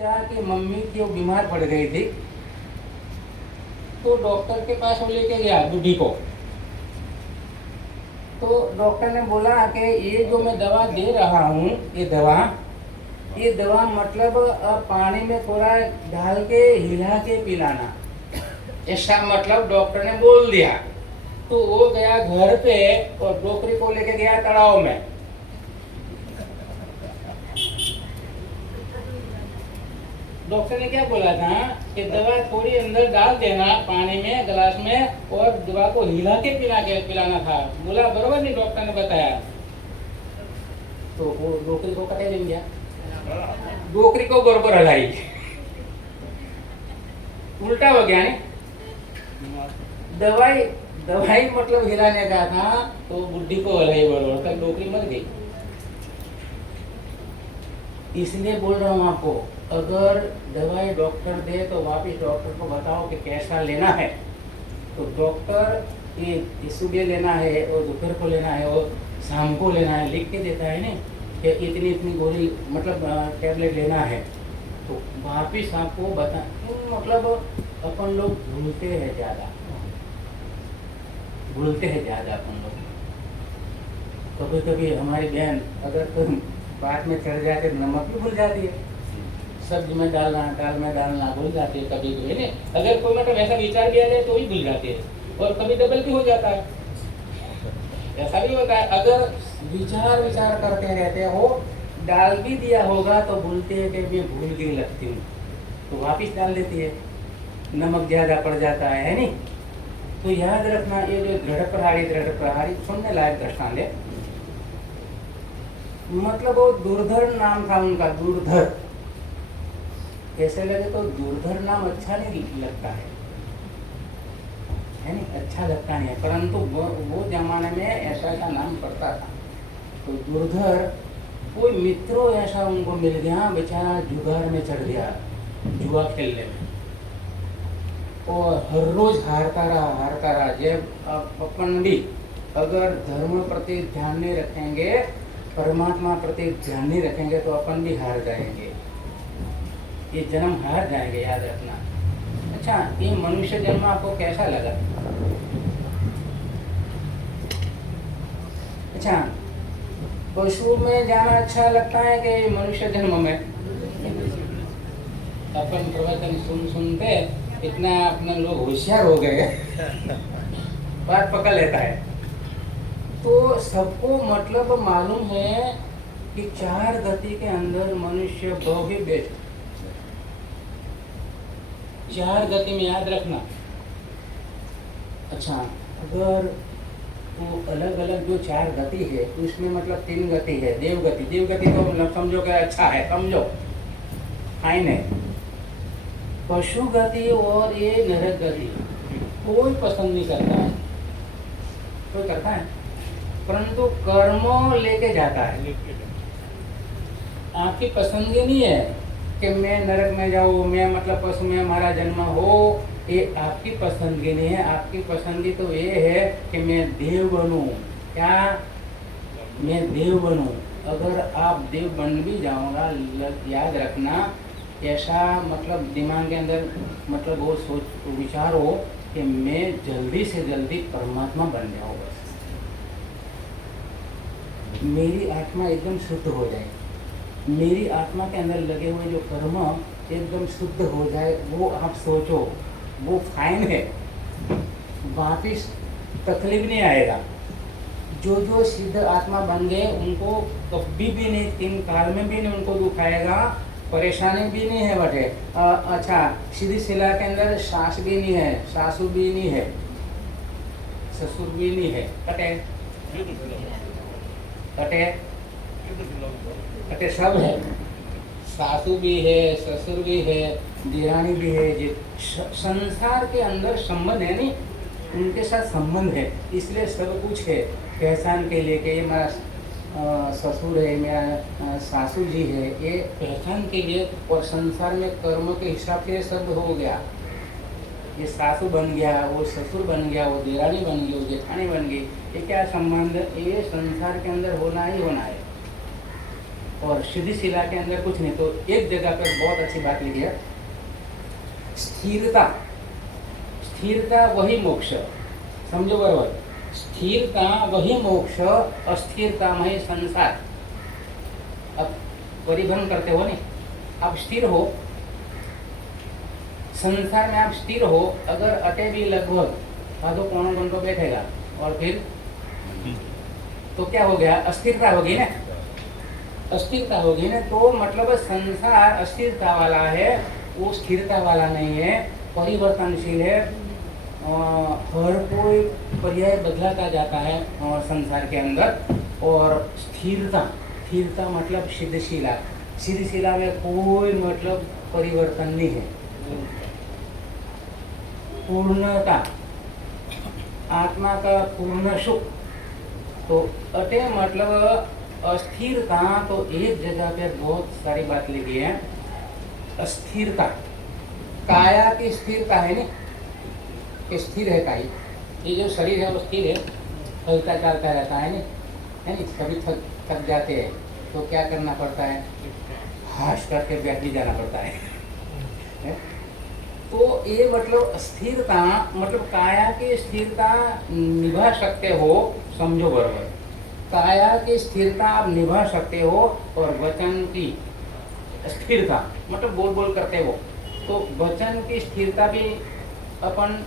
चार की मम्मी थी वो बीमार पड़ गई थी, तो डॉक्टर के पास वो लेके गया बुढ़ी को। तो डॉक्टर ने बोला कि ये जो मैं दवा दे रहा हूँ, ये दवा मतलब पानी में थोड़ा डाल के हिला के पिलाना, ऐसा मतलब डॉक्टर ने बोल दिया। तो वो गया घर पे और डोकरी को लेके गया तालाब में। डॉक्टर ने क्या बोला था कि दवा थोड़ी अंदर डाल देना पानी में गिलास में और दवा को हिला के पिलाना था। बोला बरोबर नहीं डॉक्टर ने बताया। तो वो डोकरी को कटे देंगे, डोकरी को बरोबर हलाई, उल्टा हो गया नहीं। दवाई दवाई मतलब हिलाने का था तो बुढ़ी को हलाई बरोबर, तक डोकरी मर गई। इसलिए बोल रहा हूँ आपको, अगर दवाई डॉक्टर दे तो वापिस डॉक्टर को बताओ कि कैसा लेना है। तो डॉक्टर ये सुबह लेना है और दोपहर को लेना है और शाम को लेना है लिख के देता है नहीं कि इतनी इतनी गोली मतलब टैबलेट लेना है। तो वापिस आपको बता, मतलब अपन लोग भूलते हैं ज़्यादा अपन लोग। कभी कभी हमारी बहन अगर तुम बात में चढ़ जाते तो नमक भी भूल जाती है, सब्जी में डालना दाल में डालना भूल जाती है कभी कभी नहीं। अगर कोई मतलब ऐसा विचार भी आ जाए तो भी भूल जाती है, और कभी डबल भी हो जाता है, ऐसा भी होता है। अगर विचार करते रहते हो, डाल भी दिया होगा तो भूलते हैं कि मैं भूल गई लगती हूँ, तो वापिस डाल देती है, नमक ज़्यादा पड़ जाता है नहीं। तो याद रखना, ये जो दृढ़ प्रहारी सुनने लायक दृष्टांत है। मतलब वो दुर्धर नाम था उनका, दुर्धर। कैसे लगे तो दुर्धर नाम अच्छा नहीं लगता है नहीं, अच्छा लगता नहीं है, परंतु वो जमाने में ऐसा नाम पड़ता था। तो दुर्धर, कोई मित्रों ऐसा उनको मिल गया, बेचारा जुगाड़ में चढ़ गया, जुआ खेलने में, और हर रोज हारता रहा। जब अपन भी अगर धर्म प्रति ध्यान नहीं रखेंगे, परमात्मा प्रति ध्यान नहीं रखेंगे तो अपन भी हार जाएंगे, ये जन्म हार जाएंगे, याद रखना। अच्छा, ये मनुष्य जन्म आपको कैसा लगा? अच्छा, पशु में जाना अच्छा लगता है कि मनुष्य जन्म में? अपन प्रवचन सुनते इतना अपने लोग होशियार हो गए बात पकड़ लेता है। तो सबको मतलब मालूम है कि 4 गति के अंदर मनुष्य बहुत ही बेस्ट, 4 गति में याद रखना। अच्छा, अगर तो अलग अलग जो 4 गति है तो इसमें मतलब 3 गति है। देवगति तो मतलब समझो कि अच्छा है, समझो फाइन है। पशु गति और ये नरक गति कोई पसंद नहीं करता है, कोई करता है, परंतु कर्म लेके जाता है। आपकी पसंद नहीं है कि मैं नरक में जाऊँ, मैं मतलब पशु में हमारा जन्म हो, ये आपकी पसंदगी नहीं है। आपकी पसंदगी तो ये है कि मैं देव बनूं। क्या? मैं देव बनूं। अगर आप देव बन भी जाऊंगा, याद रखना, ऐसा मतलब दिमाग के अंदर मतलब वो सोच विचार हो कि मैं जल्दी से जल्दी परमात्मा बन जाऊँ, बस मेरी आत्मा एकदम शुद्ध हो जाए, मेरी आत्मा के अंदर लगे हुए जो कर्म एकदम शुद्ध हो जाए, वो आप सोचो, वो फाइन है, वापिस तकलीफ नहीं आएगा। जो सिद्ध आत्मा बन गए उनको कभी भी नहीं, 3 काल में भी नहीं उनको दुख आएगा, परेशानी भी नहीं है बटे। अच्छा, सीधी शिला के अंदर सास भी नहीं है, सासू भी नहीं है, ससुर भी नहीं है, कटे सब है, सासू भी है, ससुर भी है, देरानी भी है। संसार के अंदर संबंध है नहीं, उनके साथ संबंध है, इसलिए सब कुछ है पहचान के लिए कि ये मेरा ससुर है, मेरा सासू जी है, ये पहचान के लिए। और संसार में कर्म के हिसाब से सब हो गया, ये सासू बन गया, वो ससुर बन गया, वो देरानी बन गई, वो जेठानी बन गई, ये क्या संबंध? ये संसार के अंदर होना ही होना है। और सीधी शिला के अंदर कुछ नहीं। तो एक जगह पर बहुत अच्छी बात लिखी है, स्थिरता, स्थिरता वही मोक्ष। समझो बराबर, स्थिरता वही मोक्ष, अस्थिरता में संसार। अब परिभ्रमण करते हो नहीं, आप स्थिर हो संसार में, आप स्थिर हो, अगर अटे भी लगभग आधो पौना घंटो बैठेगा और फिर तो क्या हो गया, अस्थिरता होगी ना, अस्थिरता होगी ना। तो मतलब संसार अस्थिरता वाला है, वो स्थिरता वाला नहीं है, परिवर्तनशील है। हर कोई पर्याय बदलाता जाता है संसार के अंदर। और स्थिरता, स्थिरता मतलब सिद्धशिला, सिद्धशिला में कोई मतलब परिवर्तन नहीं है। पूर्णता, आत्मा का पूर्ण सुख। तो अटे मतलब अस्थिरता, तो एक जगह पे बहुत सारी बात लिखी है, अस्थिरता, काया की स्थिरता है नहीं, कि स्थिर है काई, ये जो शरीर है वो स्थिर है, चलता चलता रहता है नहीं, है नहीं। कभी थक जाते हैं तो क्या करना पड़ता है, हाश करके बैठ भी जाना पड़ता है। तो ये मतलब स्थिरता, मतलब काया की स्थिरता निभा सकते हो, समझो बराबर, काया की स्थिरता आप निभा सकते हो। और वचन की स्थिरता मतलब बोल बोल करते हो, तो वचन की स्थिरता भी अपन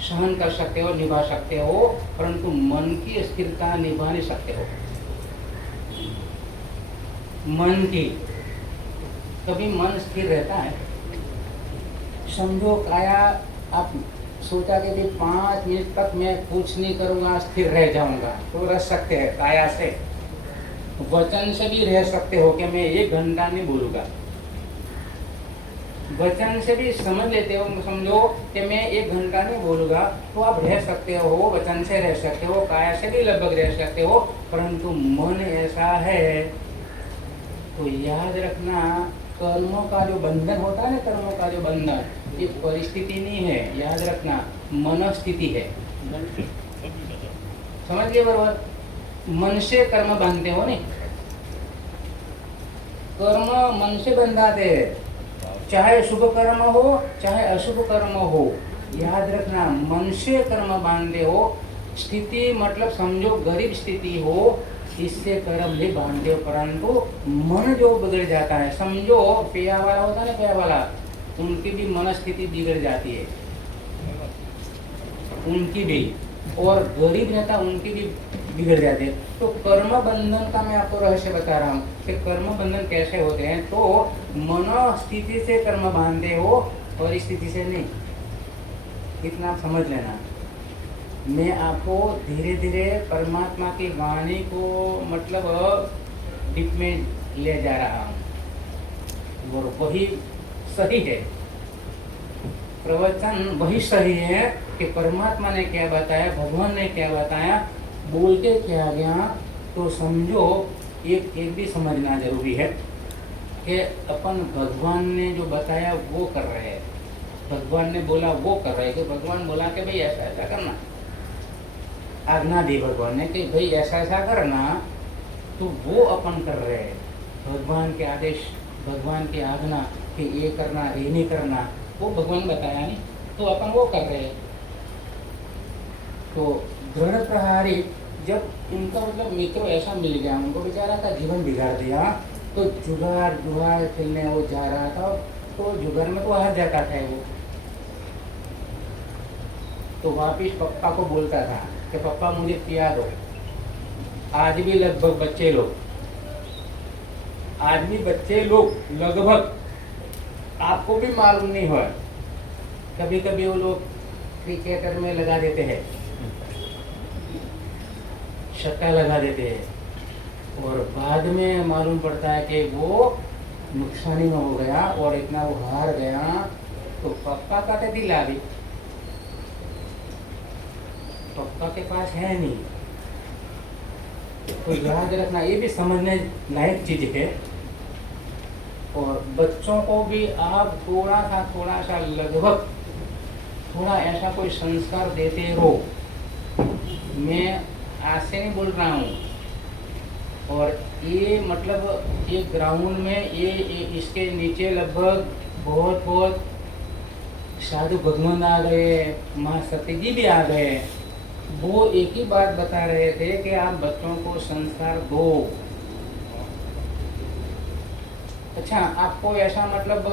सहन कर सकते हो, निभा सकते हो, परंतु मन की स्थिरता निभा नहीं सकते हो। मन की, कभी मन स्थिर रहता है, समझो काया, आप सोचा कि 5 मिनट तक मैं कुछ नहीं करूँगा, स्थिर रह जाऊँगा, तो रह सकते हैं काया से। वचन से भी रह सकते हो कि मैं 1 घंटा नहीं बोलूँगा, वचन से भी समझ लेते हो, समझो कि मैं 1 घंटा नहीं बोलूँगा, तो आप रह सकते हो, वचन से रह सकते हो, काया से भी लगभग रह सकते हो। परंतु मन ऐसा है, तो याद रखना, कर्मों का जो बंधन होता है ना, कर्मों का जो बंधन, ये परिस्थिति नहीं है, याद रखना, मनस्थिति है। समझ गए बराबर, मन से कर्म बांधते हो नहीं, कर्म मन से बंधाते हैं, चाहे शुभ कर्म हो चाहे अशुभ कर्म हो, याद रखना, मन से कर्म बांधते हो। स्थिति मतलब समझो गरीब स्थिति हो, इससे कर्म भी बांधते हो, परंतु मन जो बिगड़ जाता है, समझो पेया वाला होता है ना, पेया वाला, उनकी भी मनस्थिति बिगड़ जाती है, उनकी भी, और गरीब रहता उनकी भी बिगड़ जाती है। तो कर्म बंधन का मैं आपको रहस्य बता रहा हूँ कि कर्म बंधन कैसे होते हैं। तो मनोस्थिति से कर्म बांधते हो, परिस्थिति से नहीं, इतना आप समझ लेना। मैं आपको धीरे धीरे परमात्मा की वाणी को मतलब डीप में ले जा रहा हूँ, और वही सही है, प्रवचन वही सही है कि परमात्मा ने क्या बताया, भगवान ने क्या बताया, बोल के क्या गया। तो समझो एक भी समझना जरूरी है कि अपन भगवान ने जो बताया वो कर रहे हैं, भगवान ने बोला वो कर रहे हैं। कि भगवान बोला कि भाई ऐसा ऐसा करना, आज्ञा दी भगवान ने कि भाई ऐसा ऐसा करना, तो वो अपन कर रहे हैं। भगवान के आदेश, भगवान की आज्ञा कि ये करना ये नहीं करना, वो भगवान बताया नहीं, तो अपन वो कर रहे हैं। तो दृढ़ प्रहारी, जब उनका मतलब मित्र ऐसा मिल गया, उनको बेचारा का जीवन बिगाड़ दिया, तो जुगार जुगार खेलने वो जा रहा था, तो जुगार में तो हार जाता था वो, तो वापिस पप्पा को बोलता था कि पप्पा मुझे पिया दो। आज भी लगभग बच्चे लोग, आज भी बच्चे लोग लगभग, आपको भी मालूम नहीं हुआ, कभी कभी वो लोग क्रिकेटर में लगा देते हैं, छक्का लगा देते हैं, और बाद में मालूम पड़ता है कि वो नुकसानी में हो गया और इतना वो हार गया, तो पप्पा का तो दिल आ गई, पप्पा के पास है नहीं। तो याद रखना, ये भी समझने लायक चीज है। और बच्चों को भी आप थोड़ा सा लगभग थोड़ा ऐसा कोई संस्कार देते रहो। मैं आज से नहीं बोल रहा हूँ, और ये मतलब ये ग्राउंड में ये इसके नीचे लगभग बहुत बहुत साधु भगवान आ गए, माँ सती जी भी आ गए। वो एक ही बात बता रहे थे कि आप बच्चों को संस्कार दो। अच्छा, आपको ऐसा मतलब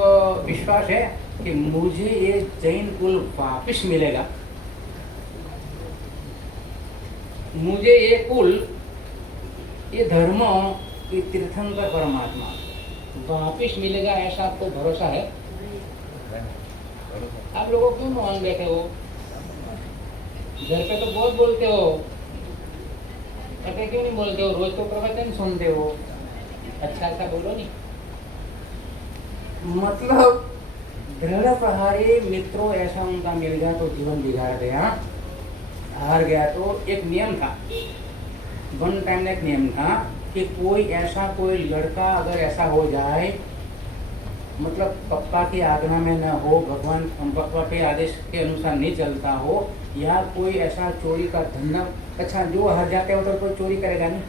विश्वास है कि मुझे ये जैन कुल वापिस मिलेगा? मुझे ये कुल, ये धर्म, ये तीर्थंकर परमात्मा वापिस मिलेगा, ऐसा आपको भरोसा है? आप लोगों क्यों मान बैठे हो? घर पे तो बहुत बोलते हो, ऐसे क्यों नहीं बोलते हो? रोज तो प्रवचन सुनते हो, अच्छा अच्छा बोलो नहीं। मतलब दृढ़ प्रहारी मित्रों ऐसा उनका मिल गया तो जीवन बिगाड़ गया, हार गया। तो एक नियम था, वन टाइम में एक नियम था कि कोई ऐसा कोई लड़का अगर ऐसा हो जाए, मतलब पप्पा की आज्ञा में न हो, भगवान पप्पा के आदेश के अनुसार नहीं चलता हो, या कोई ऐसा चोरी का धंधा, अच्छा जो हार जाते हो तो कोई चोरी करेगा नहीं,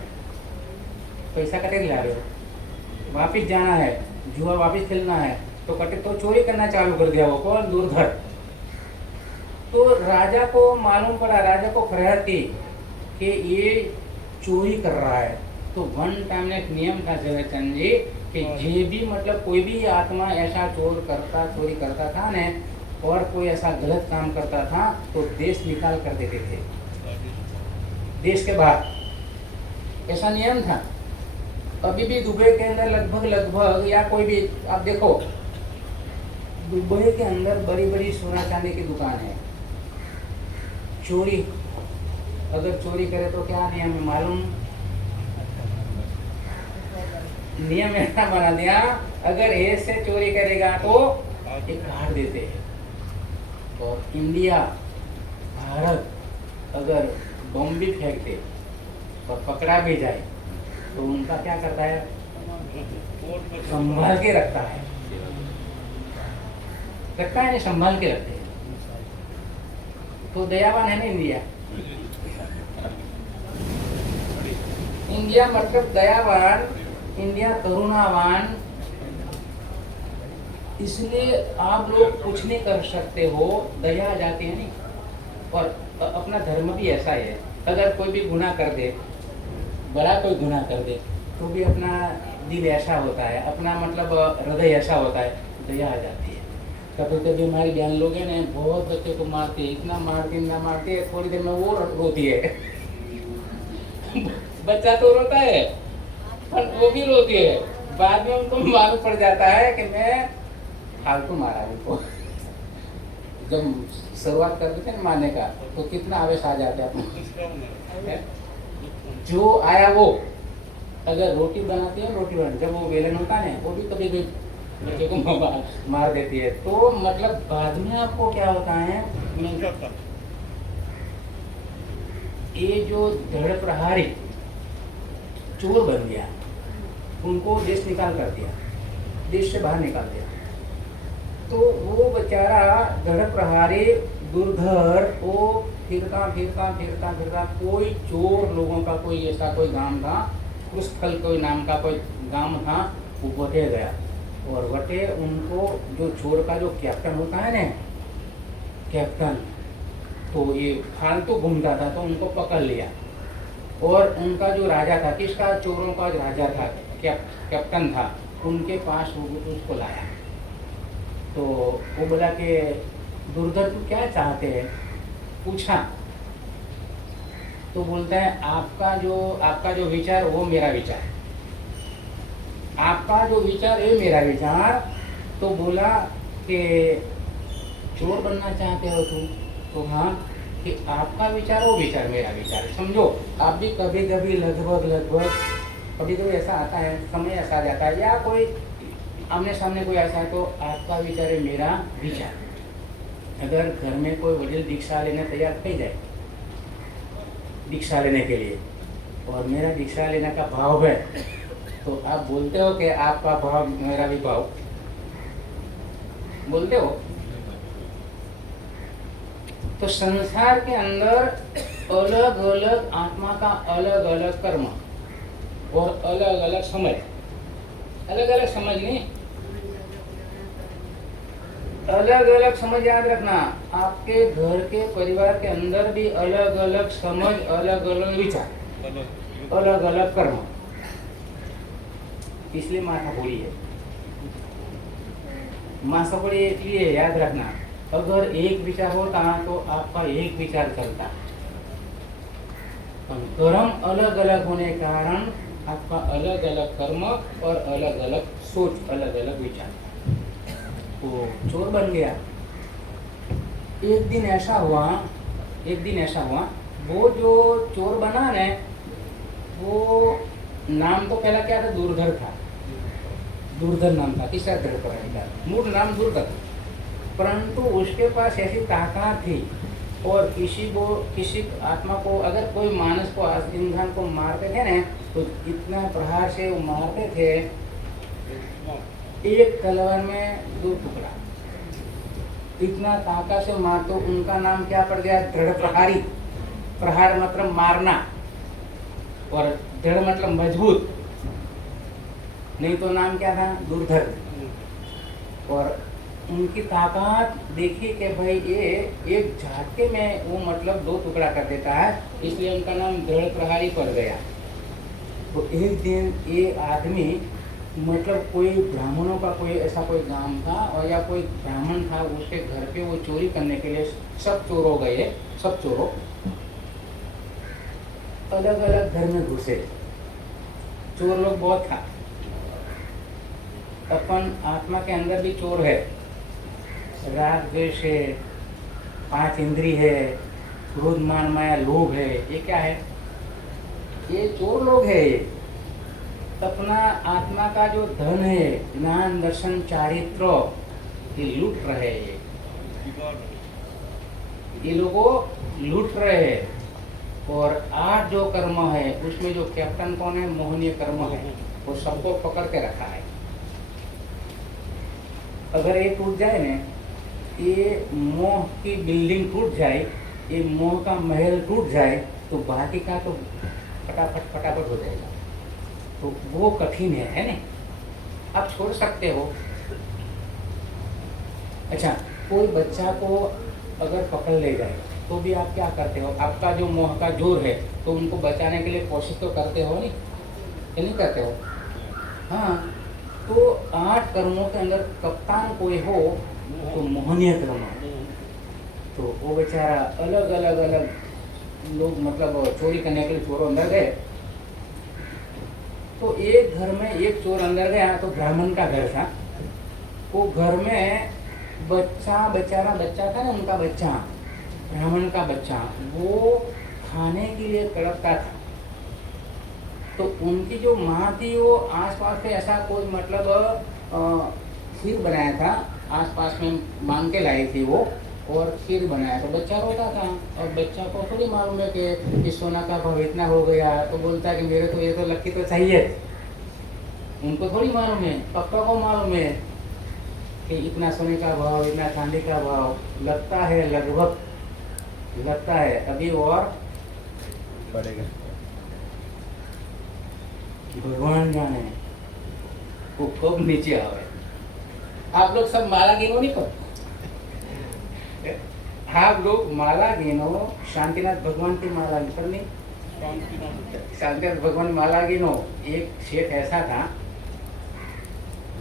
पैसा कटे ला रहे हो, वापिस जाना है, जुआ वापिस खेलना है तो कटे, तो चोरी करना चालू कर दिया वो कौन? दुर्धर। तो राजा को मालूम पड़ा, राजा को खराब थी कि ये चोरी कर रहा है। तो वन टाइम एक नियम था जयचंद जी कि जे भी मतलब कोई भी आत्मा ऐसा चोरी करता था ने, और कोई ऐसा गलत काम करता था तो देश निकाल कर देते थे, देश के बाहर। ऐसा नियम था। अभी भी दुबई के अंदर लगभग या कोई भी आप देखो, दुबई के अंदर बड़ी बड़ी सोना चांदी की दुकान है। चोरी अगर चोरी करे तो क्या नियम है मालूम? नियम ऐसा बना दिया, अगर ऐसे चोरी करेगा तो एक काट देते हैं। और इंडिया, भारत अगर बम भी फेंक दे और पकड़ा भी जाए तो उनका क्या करता है? संभाल के रखता है, नहीं संभाल के रखते हैं। तो दयावान है ना इंडिया। इंडिया मतलब दयावान, इंडिया करुणावान। इसलिए आप लोग कुछ नहीं कर सकते हो, दया आ जाती है नहीं। और अपना धर्म भी ऐसा है, अगर कोई भी गुनाह कर दे, बड़ा कोई गुनाह कर दे, तो भी अपना दिल ऐसा होता है, अपना मतलब हृदय ऐसा होता है, दया आ जाती है। कभी कभी हमारी बहन लोग हैं ना, बहुत बच्चे को मारते हैं, इतना मारती है, थोड़ी देर में वो रोती है। बच्चा तो रोता है पर वो भी रोती है, बाद में उनको मालूम पड़ जाता है कि मैं फालतू मारा उनको। जब शुरुआत करते थे ना मारने का तो कितना आवेश आ जाता है अपने। जो आया वो, अगर रोटी बनाती है, रोटी बना, जब वो बेलन होता है वो भी कभी कभी बच्चे को मार देती है। तो मतलब बाद में आपको क्या होता है, ये जो दृढ़ प्रहारी चोर बन गया, उनको देश निकाल कर दिया, देश से बाहर निकाल दिया। तो वो बेचारा दृढ़ प्रहारी दुर्धर, वो फिरता कोई चोर लोगों का कोई ऐसा कोई गांव था, उस फल कोई नाम का कोई गांव था, वो बटे गया। और बटे उनको जो चोर का जो कैप्टन होता है ना, कैप्टन, तो ये फालतू घूमता था तो उनको पकड़ लिया। और उनका जो राजा था, किसका? चोरों का जो राजा था, कैप्टन था, उनके पास वो उसको लाया। तो वो बोला कि दुर्धर तू क्या चाहते हैं? पूछा तो बोलता है आपका जो विचार वो मेरा विचार, आपका जो विचार ये मेरा विचार। तो बोला कि चोर बनना चाहते हो तुम? तो हाँ, कि आपका विचार वो विचार मेरा विचार है। समझो, आप भी कभी कभी लगभग कभी कभी ऐसा आता है, समय ऐसा आ जाता है, या कोई आमने सामने कोई ऐसा है तो आपका विचार है मेरा विचार। अगर घर में कोई वडील दीक्षा लेने तैयार हो जाए, दीक्षा लेने के लिए, और मेरा दीक्षा लेने का भाव है, तो आप बोलते हो कि आपका भाव मेरा भी भाव, बोलते हो? तो संसार के अंदर अलग अलग आत्मा का अलग अलग कर्म, और अलग अलग समझ, अलग अलग समझ नहीं, अलग अलग समझ याद रखना। आपके घर के परिवार के अंदर भी अलग अलग समझ, अलग अलग विचार, अलग अलग कर्म, इसलिए माथापड़ी है। माथापड़ी इसलिए याद रखना, अगर एक विचार होता तो आपका एक विचार चलता, कर्म अलग अलग होने के कारण आपका अलग अलग कर्म और अलग अलग सोच, अलग अलग विचार। तो चोर बन गया। एक दिन ऐसा हुआ, वो जो चोर बना ने, वो नाम तो पहला क्या था, दुर्धर था, दुर्धर नाम था, तीसरा धड़ का मूल नाम दुर्धर। परंतु उसके पास ऐसी ताकत थी, और किसी आत्मा को, अगर कोई मानस को, इंसान को मारते थे ना, तो इतना प्रहार से वो मारते थे, एक तलवार में 2 टुकड़ा, इतना ताकत से मार। तो उनका नाम क्या पड़ गया, दृढ़ प्रहारी। प्रहार मतलब मारना, और दृढ़ मतलब मजबूत, नहीं तो नाम क्या था, दुर्धर। और उनकी ताकत देखी कि भाई ये एक झटके में वो मतलब 2 टुकड़ा कर देता है, इसलिए उनका नाम दृढ़ प्रहारी पड़ गया। तो एक दिन ये आदमी, मतलब कोई ब्राह्मणों का कोई ऐसा कोई गांव था, और या कोई ब्राह्मण था, उसके घर पे वो चोरी करने के लिए सब चोर हो गए, सब चोरों अलग अलग घर में घुसे। चोर लोग बहुत था, अपन आत्मा के अंदर भी चोर है, राग द्वेष है, 5 इंद्री है, क्रोध मान माया लोभ है, ये क्या है, ये चोर लोग है। ये अपना आत्मा का जो धन है, ज्ञान दर्शन चारित्र, ये लूट रहे हैं, ये लोगों लूट रहे हैं। और 8 जो कर्म है, उसमें जो कैप्टन कौन है, मोहनीय कर्म है, वो सबको पकड़ के रखा है। अगर ये टूट जाए ना, ये मोह की बिल्डिंग टूट जाए, ये मोह का महल टूट जाए, तो बाकी का तो फटाफट हो जाएगा। तो वो कठिन है नहीं, आप छोड़ सकते हो। अच्छा, कोई बच्चा को अगर पकड़ ले जाए तो भी आप क्या करते हो, आपका जो मोह का जोर है, तो उनको बचाने के लिए कोशिश तो करते हो नहीं, ये नहीं करते हो। हाँ, तो 8 कर्मों के अंदर कप्तान कोई हो तो मोहनीय कर्म, तो वो बेचारा अलग अलग लोग, मतलब चोरी करने के लिए चोरों अंदर गए। तो एक घर में एक चोर अंदर गया, तो ब्राह्मण का घर था, वो घर में बेचारा बच्चा था ना, उनका बच्चा, ब्राह्मण का बच्चा, वो खाने के लिए तड़पता था। तो उनकी जो माँ थी, वो आसपास से ऐसा कोई मतलब खीर बनाया था, आसपास में मांग के लाई थी वो, और खीर बनाया। तो बच्चा रोता था, और बच्चा को थोड़ी मालूम है कि सोना का भाव इतना हो गया, तो बोलता है कि मेरे तो ये तो लक्की तो चाहिए। उनको थोड़ी मालूम है, पापा को मालूम है कि इतना सोने का भाव, इतना चांदी का भाव लगता है, लगभग लगता है, अभी और बढ़ेगा। भगवान जाने वो कब नीचे आवे। आप लोग सब माला गिनो नहीं कब, आप लोग माला गिनो, शांतिनाथ भगवान की माला करनी, शांतिनाथ भगवान माला गिनो। एक सेठ ऐसा था,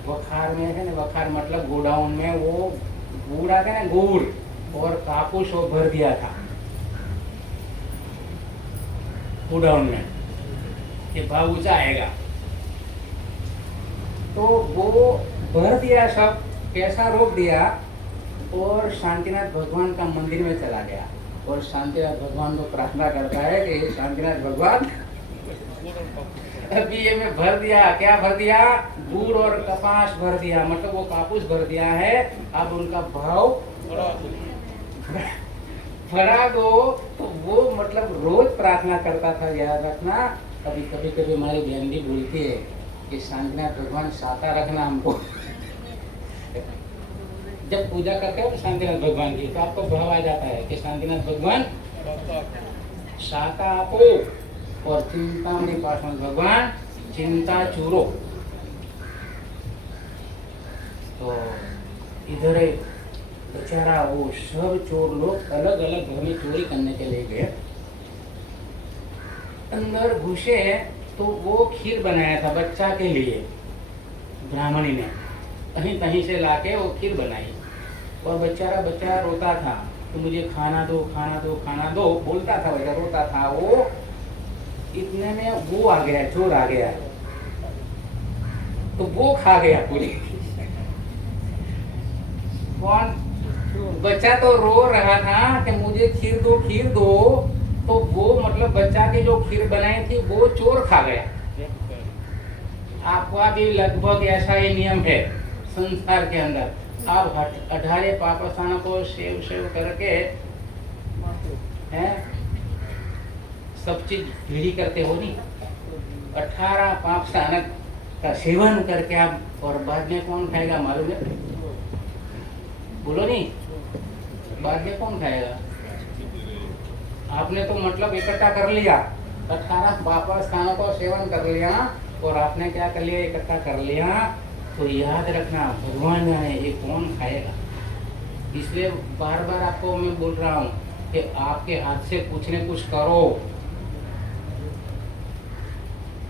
वखार में है ना, वखार मतलब गोडाउन में, वो गुड़ आता है ना, गुड़ और कापूस वो भर दिया था गोडाउन में, कि भाव ऊंचा आएगा। तो वो भर दिया सब, पैसा रोक दिया, और शांतिनाथ भगवान का मंदिर में चला गया। और शांतिनाथ भगवान को प्रार्थना करता है कि शांतिनाथ भगवान, अभी ये मैं भर दिया, क्या भर दिया, गुड़ और कपास भर दिया, मतलब वो कापूस भर दिया है, अब उनका भाव बढ़ा दो। तो वो मतलब रोज प्रार्थना करता था, याद रखना। कभी हमारी बहन भी बोलती है कि शांतिनाथ भगवान साता रखना हमको। जब पूजा करते हो शांतिनाथ भगवान की, तो आपको भाव आ जाता है कि शांतिनाथ भगवान साता आपो, और चिंतामणि पार्श्व भगवान चिंता चूरो। तो इधर बेचारा वो सब चोर लोग अलग अलग घर में चोरी करने के लिए गए। अंदर घुसे तो वो खीर बनाया था बच्चा के लिए, ब्राह्मणी ने कहीं कहीं से लाके वो खीर बनाई। और बच्चा रोता था कि मुझे खाना दो खाना दो खाना दो, बोलता था, वैसा रोता था। वो इतने में वो आ गया, चोर आ गया, तो वो खा गया पूरी। कौन? बच्चा तो रो रहा था कि मुझे खीर दो खीर दो, तो वो मतलब बच्चा की जो खीर बनाई थी वो चोर खा गया। आपका भी लगभग ऐसा ही नियम है संसार के अंदर। आप 18 पाप स्थानों को सेव सेव करके हैं, सब चीज भीड़ी करते हो नहीं। 18 पाप स्थान का सेवन करके आप, और बाद में कौन खाएगा मालूम है? बोलो नहीं, बाद में कौन खाएगा? आपने तो मतलब इकट्ठा कर लिया, 18 पाप स्थानों को सेवन कर लिया, और आपने क्या कर लिया? इकट्ठा कर लिया। तो याद रखना, भगवान जाने ये कौन खाएगा। इसलिए बार बार आपको मैं बोल रहा हूँ कि आपके हाथ से कुछ न कुछ करो।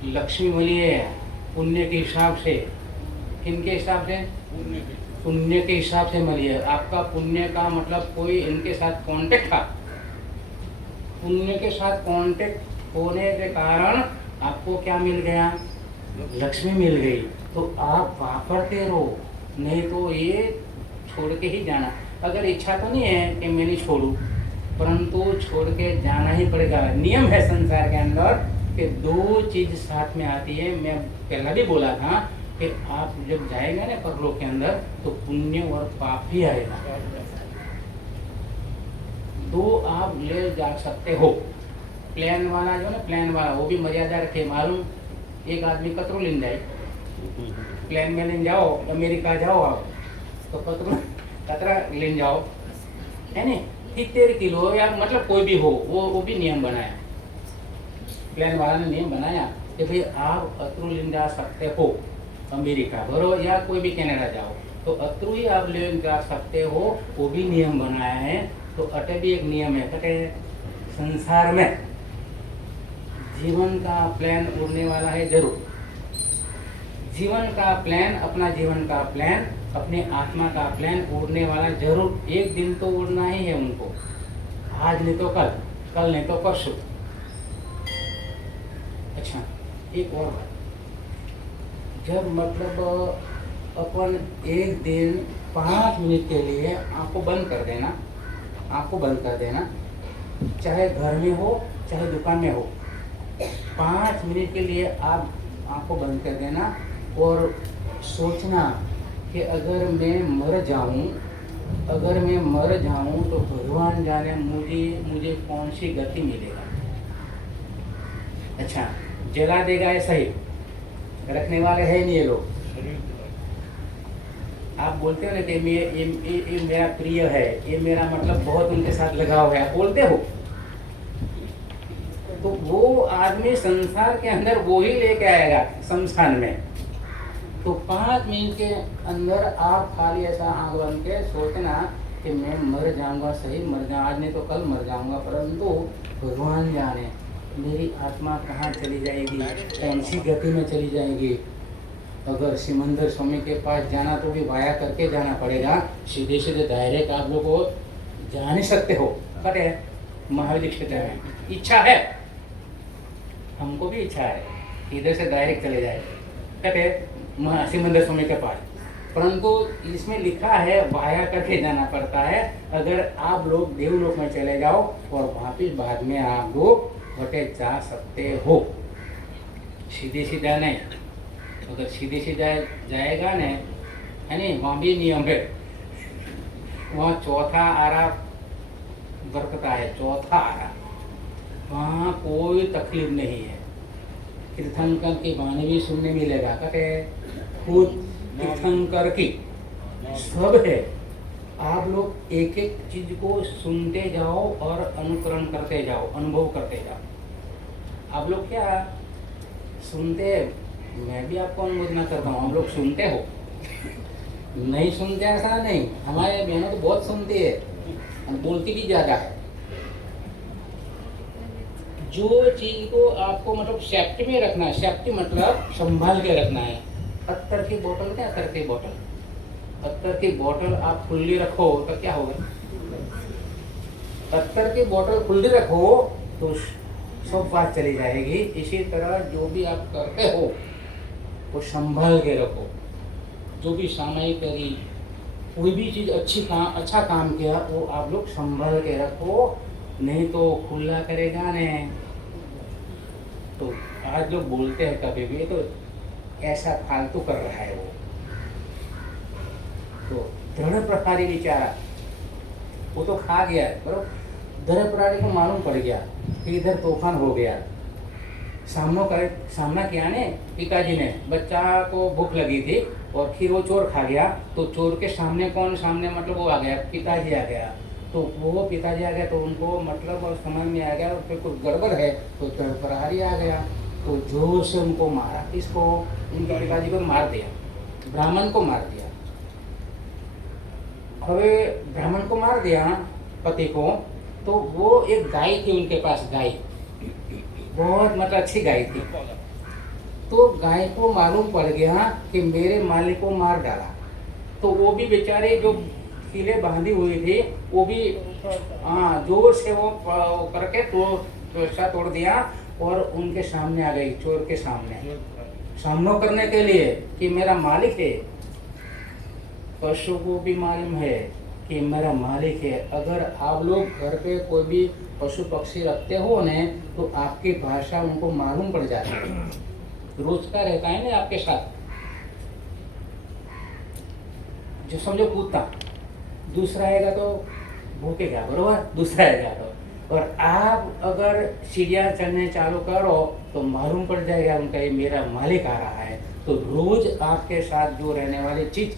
लक्ष्मी मिली है पुण्य के हिसाब से। किनके हिसाब से? पुण्य के हिसाब से मिली है। आपका पुण्य का मतलब कोई इनके साथ कांटेक्ट था, पुण्य के साथ कांटेक्ट होने के कारण आपको क्या मिल गया? लक्ष्मी मिल गई। तो आप वापरते रहो, नहीं तो ये छोड़ के ही जाना। अगर इच्छा तो नहीं है कि मैं नहीं छोड़ूं, परंतु छोड़ के जाना ही पड़ेगा। नियम है संसार के अंदर कि दो चीज साथ में आती है। मैं पहला भी बोला था कि आप जब जाएगा ना परलोक के अंदर, तो पुण्य और पाप भी आएगा। दो आप ले जा सकते हो। प्लेन वाला जो ना, प्लेन वाला वो भी मर्यादा रखे। मालूम, एक आदमी कतरो लेने जाए, प्लेन में लेने जाओ, अमेरिका जाओ आप, तो कतरा लेने जाओ, है नहीं, 70 किलो या मतलब कोई भी हो, वो भी नियम बनाया, प्लेन वाला ने नियम बनाया कि भाई आप अतरू लेने जा सकते हो अमेरिका भरो, या कोई भी कनाडा जाओ, तो अतरू ही आप ले जा सकते हो, वो भी नियम बनाया है। तो अटे भी एक नियम है, कटे संसार में जीवन का प्लान उड़ने वाला है जरूर। जीवन का प्लान, अपना जीवन का प्लान, अपने आत्मा का प्लान उड़ने वाला जरूर। एक दिन तो उड़ना ही है उनको, आज नहीं तो कल, कल नहीं तो परसों। अच्छा, एक और बात, जब मतलब अपन एक दिन 5 मिनट के लिए आंखों बंद कर देना, आंखों बंद कर देना, चाहे घर में हो चाहे दुकान में हो, 5 मिनट के लिए आप आंखों बंद कर देना और सोचना कि अगर मैं मर जाऊं, अगर मैं मर जाऊं तो भगवान जाने मुझे कौन सी गति मिलेगा। अच्छा, जला देगा ऐसा ही, रखने वाले है नहीं ये लोग। आप बोलते हो ना कि ये मेरा प्रिय है, ये मेरा मतलब बहुत उनके साथ लगाव है, आप बोलते हो, तो वो आदमी संसार के अंदर वो ही लेके आएगा शमशान में। तो 5 मिनट के अंदर आप खाली ऐसा आंख बंद के सोचना कि मैं मर जाऊंगा, सही मर जाऊंगा, आज नहीं तो कल मर जाऊंगा, परंतु भगवान जाने मेरी आत्मा कहाँ चली जाएगी, कौन सी गति में चली जाएगी। अगर सिमंदर स्वामी के पास जाना तो भी वाया करके जाना पड़ेगा, सीधे सीधे डायरेक्ट आप लोग को जा नहीं सकते हो। कटे महावीर क्षेत्र में इच्छा है, हमको भी इच्छा है इधर से डायरेक्ट चले जाए, कटे सिमंदर स्वामी के पास, परंतु इसमें लिखा है वाया करके जाना पड़ता है। अगर आप लोग देवलोक में चले जाओ और वापिस बाद में आप लोग वटे जा सकते हो, सीधे सीधा नहीं। अगर सीधे सीधा जाएगा न, है नहीं, वहाँ भी नियम है, वहाँ चौथा आरा बरकता है, चौथा आरा, वहाँ कोई तकलीफ नहीं है। तीर्थंकर की वाणी भी सुनने मिलेगा, कहते खुद तीर्थंकर की सब है। आप लोग एक एक चीज को सुनते जाओ और अनुकरण करते जाओ, अनुभव करते जाओ। आप लोग क्या सुनते मैं भी आपको अनुमोदना करता हूँ, हम लोग सुनते हो, नहीं सुनते ऐसा नहीं, हमारे बहनों तो बहुत सुनती है और बोलती भी ज़्यादा है। जो चीज़ को आपको मतलब सेफ्टी में रखना है, सेफ्टी मतलब संभाल के रखना है। अत्तर की बोतल, क्या अत्तर की बोतल, अत्तर की बोतल आप खुली रखो तो क्या होगा, अत्तर की बोतल खुली रखो तो सब बात चली जाएगी। इसी तरह जो भी आप करते हो वो संभाल के रखो। जो भी सामायिक करी, कोई भी चीज़ अच्छा काम किया वो आप लोग संभाल के रखो, नहीं तो खुला करेगा ने। तो आज लोग बोलते हैं कभी भी तो ऐसा फालतू कर रहा है वो, तो दृढ़ प्रकारी विचार वो तो खा गया है, बरोबर। दृढ़ प्रकारी को मालूम पड़ गया कि इधर तूफान हो गया, सामना किया ने पिताजी ने, बच्चा को भूख लगी थी और फिर वो चोर खा गया, तो चोर के सामने कौन, सामने मतलब वो आ गया, पिताजी आ गया। तो वो पिताजी आ गया तो उनको मतलब और समझ में आ गया और फिर कुछ गड़बड़ है तो प्रहरी आ गया, तो जोर से उनको मारा, किसको, उनके पिताजी को मार दिया, ब्राह्मण को मार दिया। हवे ब्राह्मण को मार दिया पति को, तो वो एक गाय थी उनके पास, गाय बहुत मतलब अच्छी गाय थी। तो गाय को मालूम पड़ गया कि मेरे मालिक को मार डाला, तो वो भी बेचारे जो किले बांधी हुई थी वो भी जोर से वो करके तोड़ दिया और उनके सामने आ गई, चोर के सामना करने के लिए कि मेरा मालिक है। पशु को भी मालूम है कि मेरा मालिक है। अगर आप लोग घर पे कोई भी पशु पक्षी रखते हो ने तो आपकी भाषा उनको मालूम पड़ जाती है, रोज का रहता है ना आपके साथ। जो समझो कुत्ता दूसरा आएगा तो भूखेगा, बरोबर, दूसरा आएगा तो, और आप अगर सीढ़ियाँ चढ़ने चालू करो तो मालूम पड़ जाएगा उनका ये मेरा मालिक आ रहा है। तो रोज आपके साथ जो रहने वाली चीज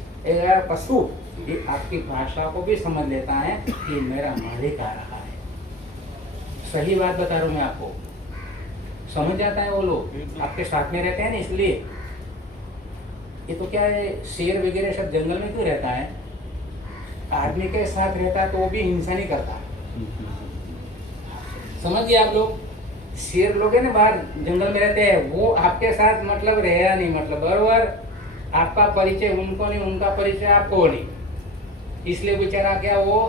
पशु ये आपकी भाषा को भी समझ लेता है कि मेरा मालिक आ रहा है। सही बात बता रहा हूँ मैं आपको, समझ जाता है वो लोग, आपके साथ में रहते हैं ना, इसलिए। ये तो क्या है, शेर वगैरह सब जंगल में क्यों रहता है, आदमी के साथ रहता है तो वो भी हिंसा नहीं करता। समझिए आप लोग, शेर लोग है ना बाहर जंगल में रहते हैं, वो आपके साथ मतलब रहेगा नहीं, मतलब बराबर आपका परिचय उनको नहीं, उनका परिचय आपको नहीं, इसलिए बेचारा क्या वो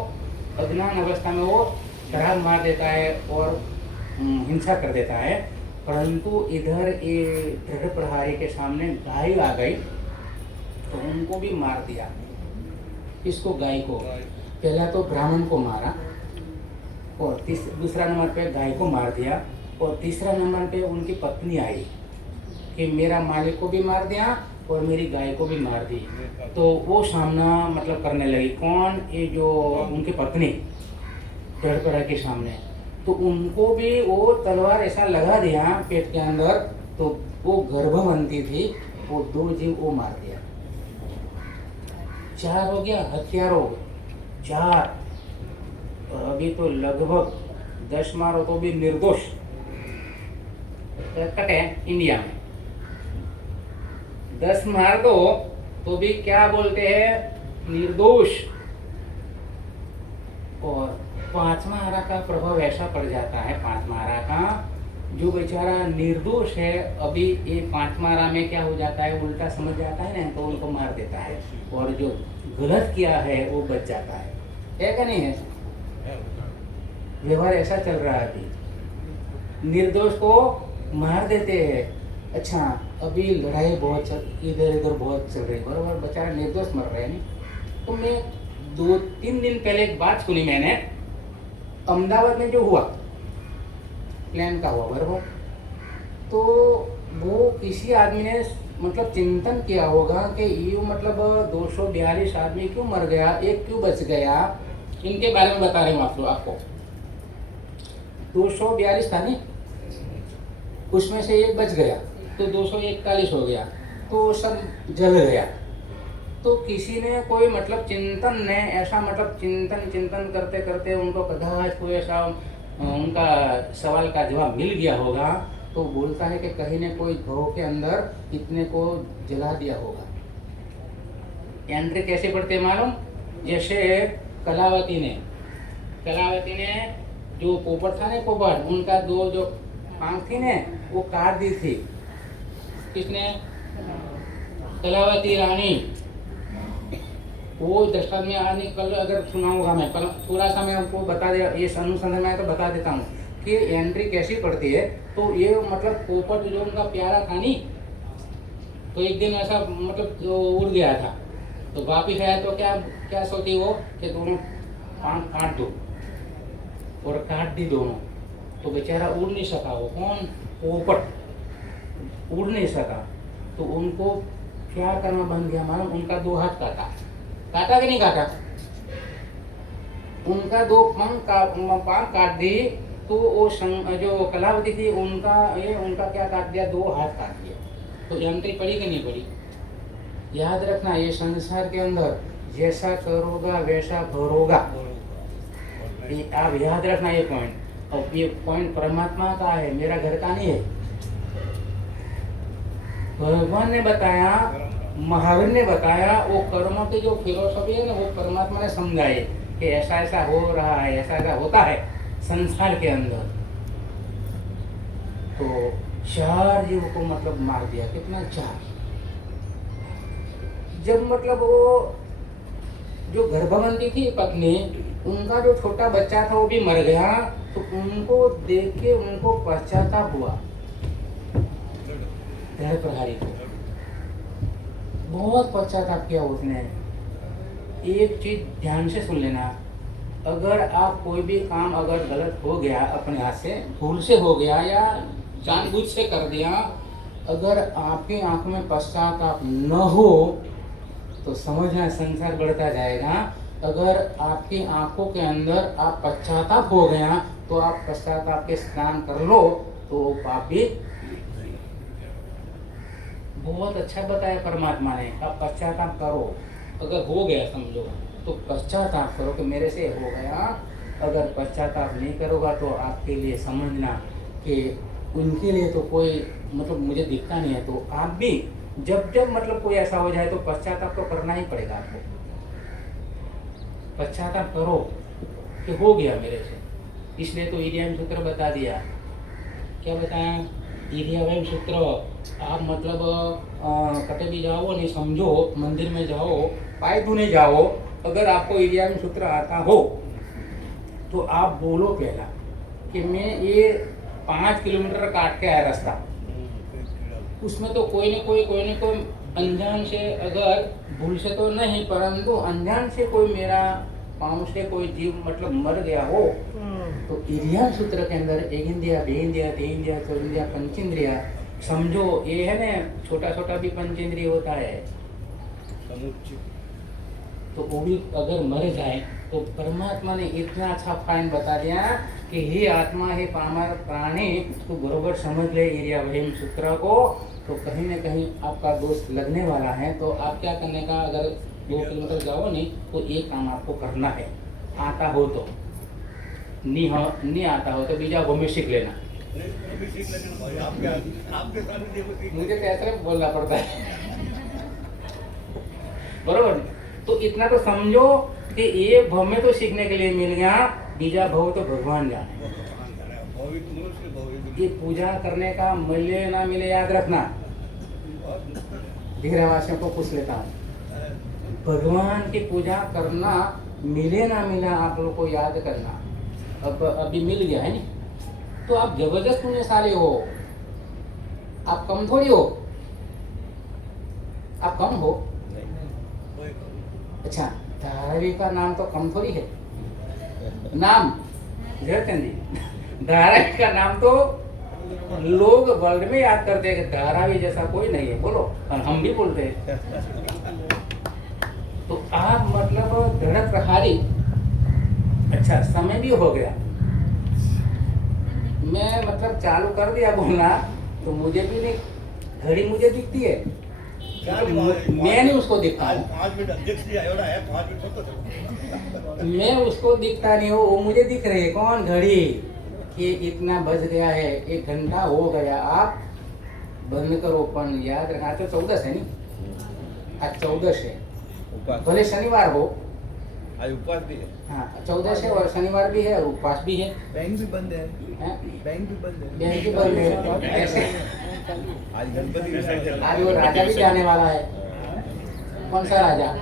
अज्ञान अवस्था में वो शराब मार देता है और हिंसा कर देता है। परंतु इधर ये दृढ़ प्रहारी के सामने गाय आ गई तो उनको भी मार दिया। इसको, गाय को, पहला तो ब्राह्मण को मारा और दूसरा नंबर पे गाय को मार दिया, और तीसरा नंबर पे उनकी पत्नी आई कि मेरा मालिक को भी मार दिया और मेरी गाय को भी मार दी। तो वो सामना मतलब करने लगी, कौन, ये जो उनकी पत्नी दृढ़ के सामने, तो उनको भी वो तलवार ऐसा लगा दिया पेट के अंदर, तो वो गर्भवती थी, वो 2 जीव वो मार दिया। 4 हो गया, हथियारों 4, और अभी तो लगभग 10 मारो तो भी निर्दोष कट है इंडिया में। 10 मार दो तो भी क्या बोलते हैं, निर्दोष। और 5वां आरा का प्रभाव ऐसा पड़ जाता है, 5वां आरा का जो बेचारा निर्दोष है, अभी ये 5वां आरा में क्या हो जाता है, उल्टा समझ जाता है ना, तो उनको मार देता है, और जो गलत किया है वो बच जाता है क्या नहीं है? व्यवहार ऐसा चल रहा है अभी, निर्दोष को मार देते हैं। अच्छा, अभी लड़ाई बहुत इधर उधर बहुत चल रही, बराबर, बेचारा निर्दोष मर रहे हैं नहीं। तो मैं 2-3 दिन पहले एक बात सुनी मैंने, अहमदाबाद में जो हुआ, प्लेन का हुआ, बराबर, तो वो किसी आदमी ने मतलब चिंतन किया होगा कि ये मतलब 242 आदमी क्यों मर गया, एक क्यों बच गया, इनके बारे में बता रही हूँ आपको। 242 था नहीं, उसमें से एक बच गया तो 241 हो गया, तो सब जल गया। तो किसी ने कोई मतलब चिंतन ने ऐसा मतलब चिंतन करते करते उनको कदाच कोई ऐसा उनका सवाल का जवाब मिल गया होगा तो बोलता है कि कहीं ने कोई घरों के अंदर इतने को जला दिया होगा। एंट्री कैसे पढ़ते हैं मालूम? जैसे कलावती ने जो पोपट था ना, पोपट, उनका दो जो आंख थी ने वो काट दी थी। किसने? कलावती रानी। वो दृष्टांत में आज कल अगर सुनाऊंगा मैं, थोड़ा सा मैं आपको बता दे, ये अनुसंधान में तो बता देता हूँ कि एंट्री कैसी पड़ती है। तो ये मतलब पोपट जो उनका प्यारा था नहीं, तो एक दिन ऐसा मतलब जो उड़ गया था, तो वापिस आया तो क्या सोची वो कि दोनों आंख काट दो, और काट दी दोनों। तो बेचारा उड़ नहीं सका, वो कौन? पोपट उड़ नहीं सका। तो उनको क्या करना बन गया मालूम? उनका दो हाथ काटा कि नहीं काटा? उनका दो पांव काट दी। तो वो जो कलावती थी उनका क्या काट दिया? दो हाथ काट दिया। तो एंट्री पड़ी कि नहीं पड़ी? याद रखना, ये संसार के अंदर जैसा करोगा वैसा भरोगा। आप याद रखना ये पॉइंट। और ये पॉइंट परमात्मा का है, मेरा घर का नहीं है। भगवान ने बताया, महावीर ने बताया, वो कर्मों की जो फिलोसफी है ना, वो परमात्मा ने समझाई कि ऐसा ऐसा हो रहा है, ऐसा ऐसा होता है संसार के अंदर। तो 4 जीव को मतलब मार दिया। कितना? 4। जब मतलब वो जो गर्भवती थी पत्नी, उनका जो छोटा बच्चा था वो भी मर गया, तो उनको देख के उनको पश्चाताप हुआ। प्रहरी को बहुत पश्चाताप किया उसने। एक चीज ध्यान से सुन लेना, अगर आप कोई भी काम अगर गलत हो गया, अपने हाथ से भूल से हो गया या जानबूझ से कर दिया, अगर आपकी आंखों में पश्चाताप न हो तो समझना संसार बढ़ता जाएगा। अगर आपकी आंखों के अंदर आप पश्चाताप हो गया तो आप पश्चाताप के स्नान कर लो, तो पाप भी। बहुत अच्छा बताया परमात्मा ने, आप पश्चाताप करो। अगर हो गया समझो तो पश्चाताप करो कि मेरे से हो गया। अगर पश्चाताप नहीं करोगा तो आपके लिए समझना कि उनके लिए तो कोई मतलब मुझे दिखता नहीं है। तो आप भी जब मतलब कोई ऐसा हो जाए तो पश्चाताप तो करना ही पड़ेगा आपको। पश्चाताप करो कि हो गया मेरे से। इसलिए तो ईर्याम सूत्र बता दिया। क्या बताया? ईर्याम सूत्र। आप मतलब कटे भी जाओ नहीं, समझो मंदिर में जाओ, पाय धोने जाओ, अगर आपको ईर्याम सूत्र आता हो तो आप बोलो पहला कि मैं ये 5 किलोमीटर काट के आया रास्ता। उसमें तो कोई न कोई अनजान से, अगर भूल से तो नहीं, परंतु अनजान से कोई मेरा पाँव से कोई जीव मतलब मर गया हो, तो ईर्याम सूत्र के अंदर 1 इंद्रिया, 2 इंद्रिया, 3 इंद्रिया, 4 इंद्रिया, 5 इंद्रिया, समझो ये है ना, छोटा छोटा भी 5 इंद्रिय होता है, तो वो भी अगर मर जाए तो परमात्मा ने इतना अच्छा फाइन बता दिया कि हे आत्मा, हे पामर प्राणी, तो बरोबर समझ ले ईर्याम सूत्र को। तो कहीं न कहीं आपका दोस्त लगने वाला है, तो आप क्या करने का, अगर 2 किलोमीटर जाओ नहीं तो एक काम आपको करना है, आता हो तो, नहीं आता हो तो बीजा भूमि सीख लेना। मुझे कैसे बोलना पड़ता है बरोबर। तो इतना तो समझो कि ये भव में तो सीखने के लिए मिल गया, बीजा भव तो भगवान जाने। ये पूजा करने का मिले ना मिले याद रखना। धीरावासियों को पूछ लेता हूँ, भगवान की पूजा करना मिले ना मिला आप लोग को याद करना। अब अभी मिल गया है नहीं, तो आप जबरदस्त पुण्यशाली हो, आप कम थोड़ी हो, आप कम हो। अच्छा, धारावी का नाम तो कम थोड़ी है, नाम जयचंद जी, धारावी का नाम तो लोग वर्ल्ड में याद करते हैं कि धारावी जैसा कोई नहीं है, बोलो, और हम भी बोलते हैं। तो आप मतलब दृढ़ प्रहारी। अच्छा, समय भी हो गया, मैं मतलब चालू कर दिया बोलना, तो मुझे भी नहीं, घड़ी मुझे दिखती है, मैं नहीं उसको दिखता हूँ, मैं उसको दिखता नहीं हूँ, वो मुझे दिख रही है। कौन? घड़ी। कि इतना बज गया है, 1 घंटा हो गया, आप बंद करो। पण याद रखना, आज तो 14 है नहीं, आज 14 है, उपवास भले शनिवार हो, आज उपवास भी है। हाँ 14 है और शनिवार भी है और उपवास भी है। बैंक भी बंद है, हैं? बैंक भी बंद है। बैंक भी बंद है, तो ऐसे आज गणपति विसर्जन आज वो राजा भी जाने वाला है। कौन सा राजा?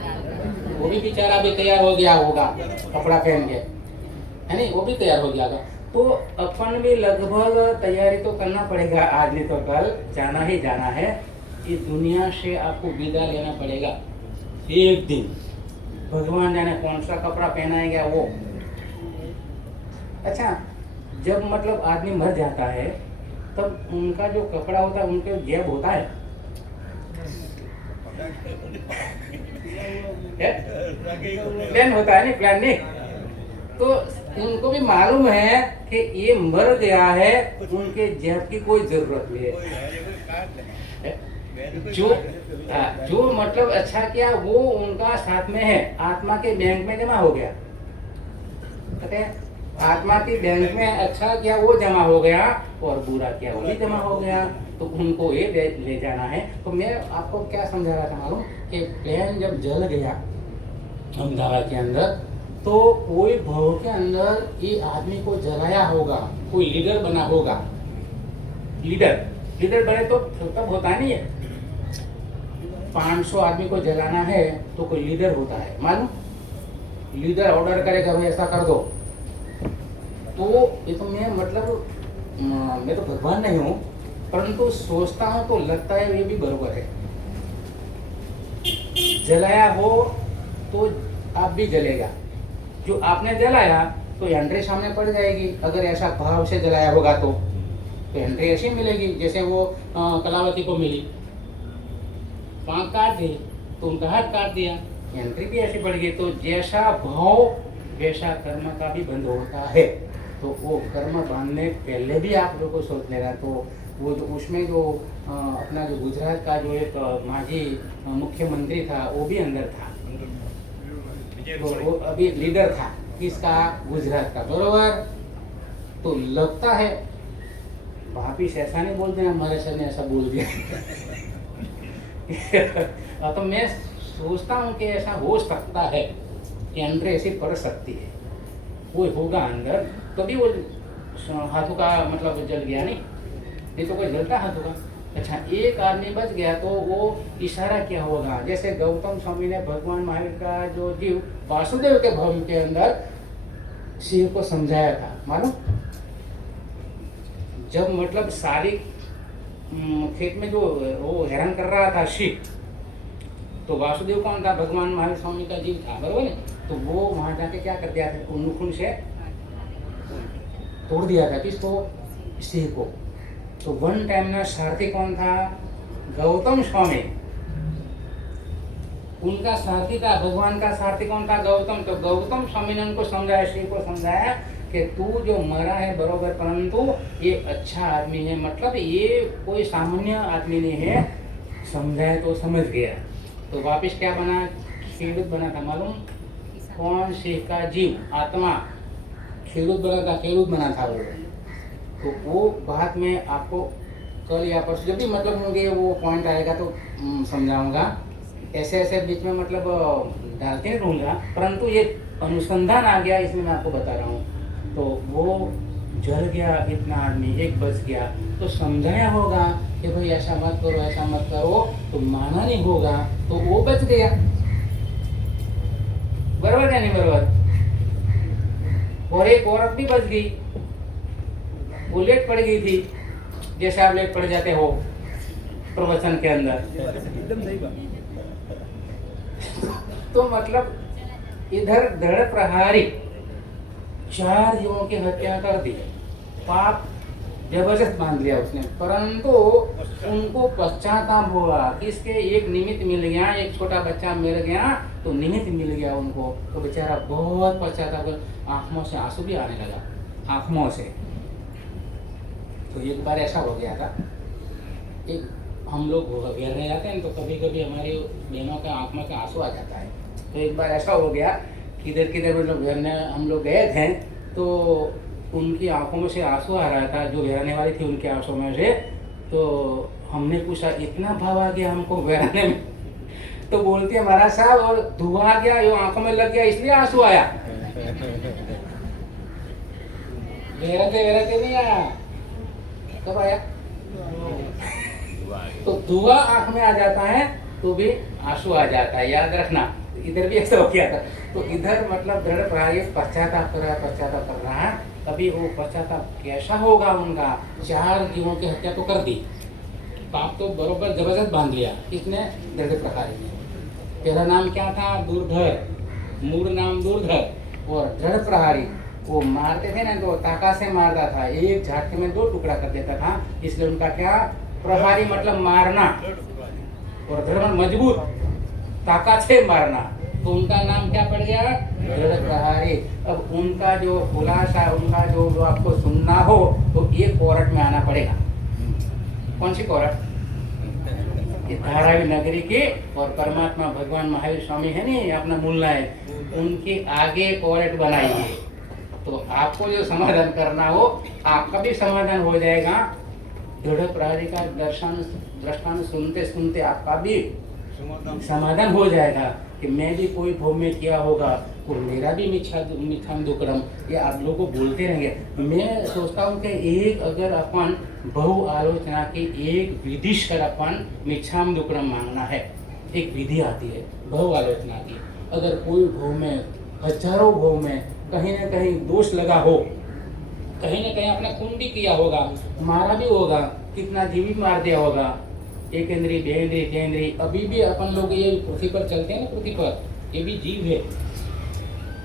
वो भी बेचारा भी तैयार हो गया होगा कपड़ा पहन के, है नहीं, वो भी तैयार हो गया होगा। तो अपन भी लगभग तैयारी तो करना पड़ेगा, आज नहीं तो कल जाना ही जाना है। इस दुनिया से आपको विदा लेना पड़ेगा एक दिन। भगवान जाने कौन सा कपड़ा पहनाएगा वो। अच्छा, जब मतलब आदमी मर जाता है तब उनका जो कपड़ा होता है उनके जेब होता है, प्लान होता है नहीं, प्लान नहीं। तो उनको भी मालूम है कि ये मर गया है, उनके जेब की कोई जरूरत नहीं है। जो मतलब अच्छा किया वो उनका साथ में है, आत्मा के बैंक में जमा हो गया। कहते हैं आत्मा की बैंक में अच्छा किया वो जमा हो गया और बुरा किया वो भी जमा हो गया, तो उनको ये ले जाना है। तो मैं आपको क्या समझा रहा था मालूम, कि प्लेन जब जल गया अहमदाबाद के अंदर, तो कोई भाव के अंदर ये आदमी को जलाया होगा, कोई लीडर बना होगा। लीडर बने तो तब होता नहीं है, 500 आदमी को जलाना है तो कोई लीडर होता है, मालूम। लीडर ऑर्डर करेगा भाई ऐसा कर दो, तो ये तो मैं मतलब मैं तो भगवान नहीं हूँ, परंतु सोचता हूँ तो लगता है ये भी बरोबर है। जलाया हो तो आप भी जलेगा, जो आपने जलाया तो एंट्री सामने पड़ जाएगी। अगर ऐसा भाव से जलाया होगा तो एंट्री ऐसी मिलेगी जैसे वो कलावती को मिली, पाँव काट दी तो उनका हाथ काट दिया, एंट्री भी ऐसी पड़ गई। तो जैसा भाव वैसा कर्म का भी बंध होता है। तो वो कर्म बांधने पहले भी आप लोगों को सोच लेना। तो वो जो उसमें जो अपना जो गुजरात का जो एक माजी मुख्यमंत्री था वो भी अंदर था, तो वो अभी लीडर था किसका, गुजरात का, बरोबर। तो लगता है वापिस ऐसा नहीं बोलते हमारे सर ने ऐसा बोल दिया। तो मैं सोचता हूँ कि ऐसा हो सकता है कि अंदर ऐसी पड़ सकती है, कोई होगा अंदर, तभी वो हाथों का मतलब जल गया, नहीं तो कोई जलता हाथों का। अच्छा, एक आदमी बच गया तो वो इशारा क्या होगा, जैसे गौतम स्वामी ने भगवान महावीर का जो जीव वासुदेव के भवन के अंदर सिंह को समझाया था, मालूम। जब मतलब सारी खेत में जो वो हैरान कर रहा था सिंह, तो वासुदेव कौन था, भगवान महावीर स्वामी का जीव था, बरोबर है। तो वो वहां जाके क्या कर दिया था, नुखुन से तोड़ दिया था, किसको, सिंह को। तो वन टाइम ना सारथी कौन था, गौतम स्वामी, उनका सारथी था। भगवान का सारथी कौन था, गौतम। तो गौतम स्वामी ने उनको समझाया, सिंह को समझाया कि तू जो मरा है बरोबर, परंतु ये अच्छा आदमी है, मतलब ये कोई सामान्य आदमी नहीं है। समझाया तो समझ गया, तो वापिस क्या बना, खेडूत बना था, मालूम। कौन, सिंह का जीव, आत्मा खेडूत बना था, खेडूत बना था वो। तो वो बात में आपको कल या परसों जब भी मतलब मुझे वो पॉइंट आएगा तो समझाऊंगा। ऐसे ऐसे बीच में मतलब डालते नहीं रहूँगा, परंतु ये अनुसंधान आ गया इसलिए मैं आपको बता रहा हूँ। तो वो जल गया, इतना आदमी एक बच गया, तो समझाया होगा कि भाई ऐसा मत करो, ऐसा मत करो, तो माना नहीं होगा, तो वो बच गया, बराबर या नहीं बराबर। और एक औरत भी बच गई, वो लेट पड़ गई थी, जैसे आप लेट पड़ जाते हो प्रवचन के अंदर। एकदम सही बात। तो मतलब इधर धड़ प्रहारी 4 जीवों की हत्या कर दी, पाप जबरदस्त बांध लिया उसने, परंतु उनको पश्चाताप हुआ, किसके, एक निमित्त मिल गया, एक छोटा बच्चा मिल गया, तो निमित्त मिल गया उनको, तो बेचारा बहुत पश्चाताप, आंखों से आंसू भी आने लगा, आंखों से। तो एक बार ऐसा हो गया था, एक हम लोग घेर रहे जाते हैं तो कभी कभी हमारी बहनों का आंख में आंसू आ जाता है। तो एक बार ऐसा हो गया, किधर किधर मतलब घेरने हम लोग गए थे, तो उनकी आंखों में से आंसू आ रहा था, जो बहराने वाली थी उनके आंसू में से। तो हमने पूछा इतना भाव आ गया हमको बहराने में? तो बोलती है महाराज साहब और धुआं आ गया, ये आंखों में लग गया इसलिए आंसू आया, बहराते नहीं आया। कब आया? तो धुआं आंख में आ जाता है तो भी आंसू आ जाता है, याद रखना। इधर भी ऐसा हो गया था। तो इधर मतलब दृढ़ प्रहारी पश्चाताप कर रहा है। अभी वो पश्चाताप कैसा होगा उनका? 4 जीवों की हत्या तो कर दी, पाप तो बरोबर जबरदस्त बांध लिया किसने? दृढ़ प्रहारी ने। पहला नाम क्या था? दुर्धर, मूल नाम दुर्धर। और दृढ़ प्रहारी वो मारते थे ना तो ताका से मारता था, एक झटके में 2 टुकड़ा कर देता था, इसलिए उनका क्या? प्रहारी मतलब मारना, और दृढ़ मजबूत, ताकत से मारना, तो उनका नाम क्या पड़ गया? दृढ़ प्रहारी। अब उनका जो खुलासा, उनका जो आपको सुनना हो तो एक कोरट में आना पड़ेगा। कौन सी कोरट? ये धारावी नगरी की, और परमात्मा भगवान महावीर स्वामी है नहीं अपना मुल्ला है, उनके आगे कोरट बनाइए, तो आपको जो समाधान करना हो आपका भी समाधान हो जाएगा। दृढ़ प्रहारी का दृष्टांत सुनते सुनते आपका भी समाधान हो जाएगा कि मैं भी कोई भोग में किया होगा, तो मेरा भी मिथ्याम दुक्कड़म, ये आप लोगों को बोलते रहेंगे। मैं सोचता हूँ कि एक अगर अपन बहु आलोचना की एक विधि कर अपन मिथ्याम दुक्कड़म मांगना है, एक विधि आती है बहु आलोचना की। अगर कोई भोग में, हजारों भोग में कहीं ना कहीं दोष लगा हो, कहीं ना कहीं आपने खून भी किया होगा, मारा भी होगा, कितना जीवित मार दिया होगा, एक इंद्री, दो इंद्री, तीन इंद्री, अभी भी अपन लोग ये पृथ्वी पर चलते हैं ना, पृथ्वी पर ये भी जीव है।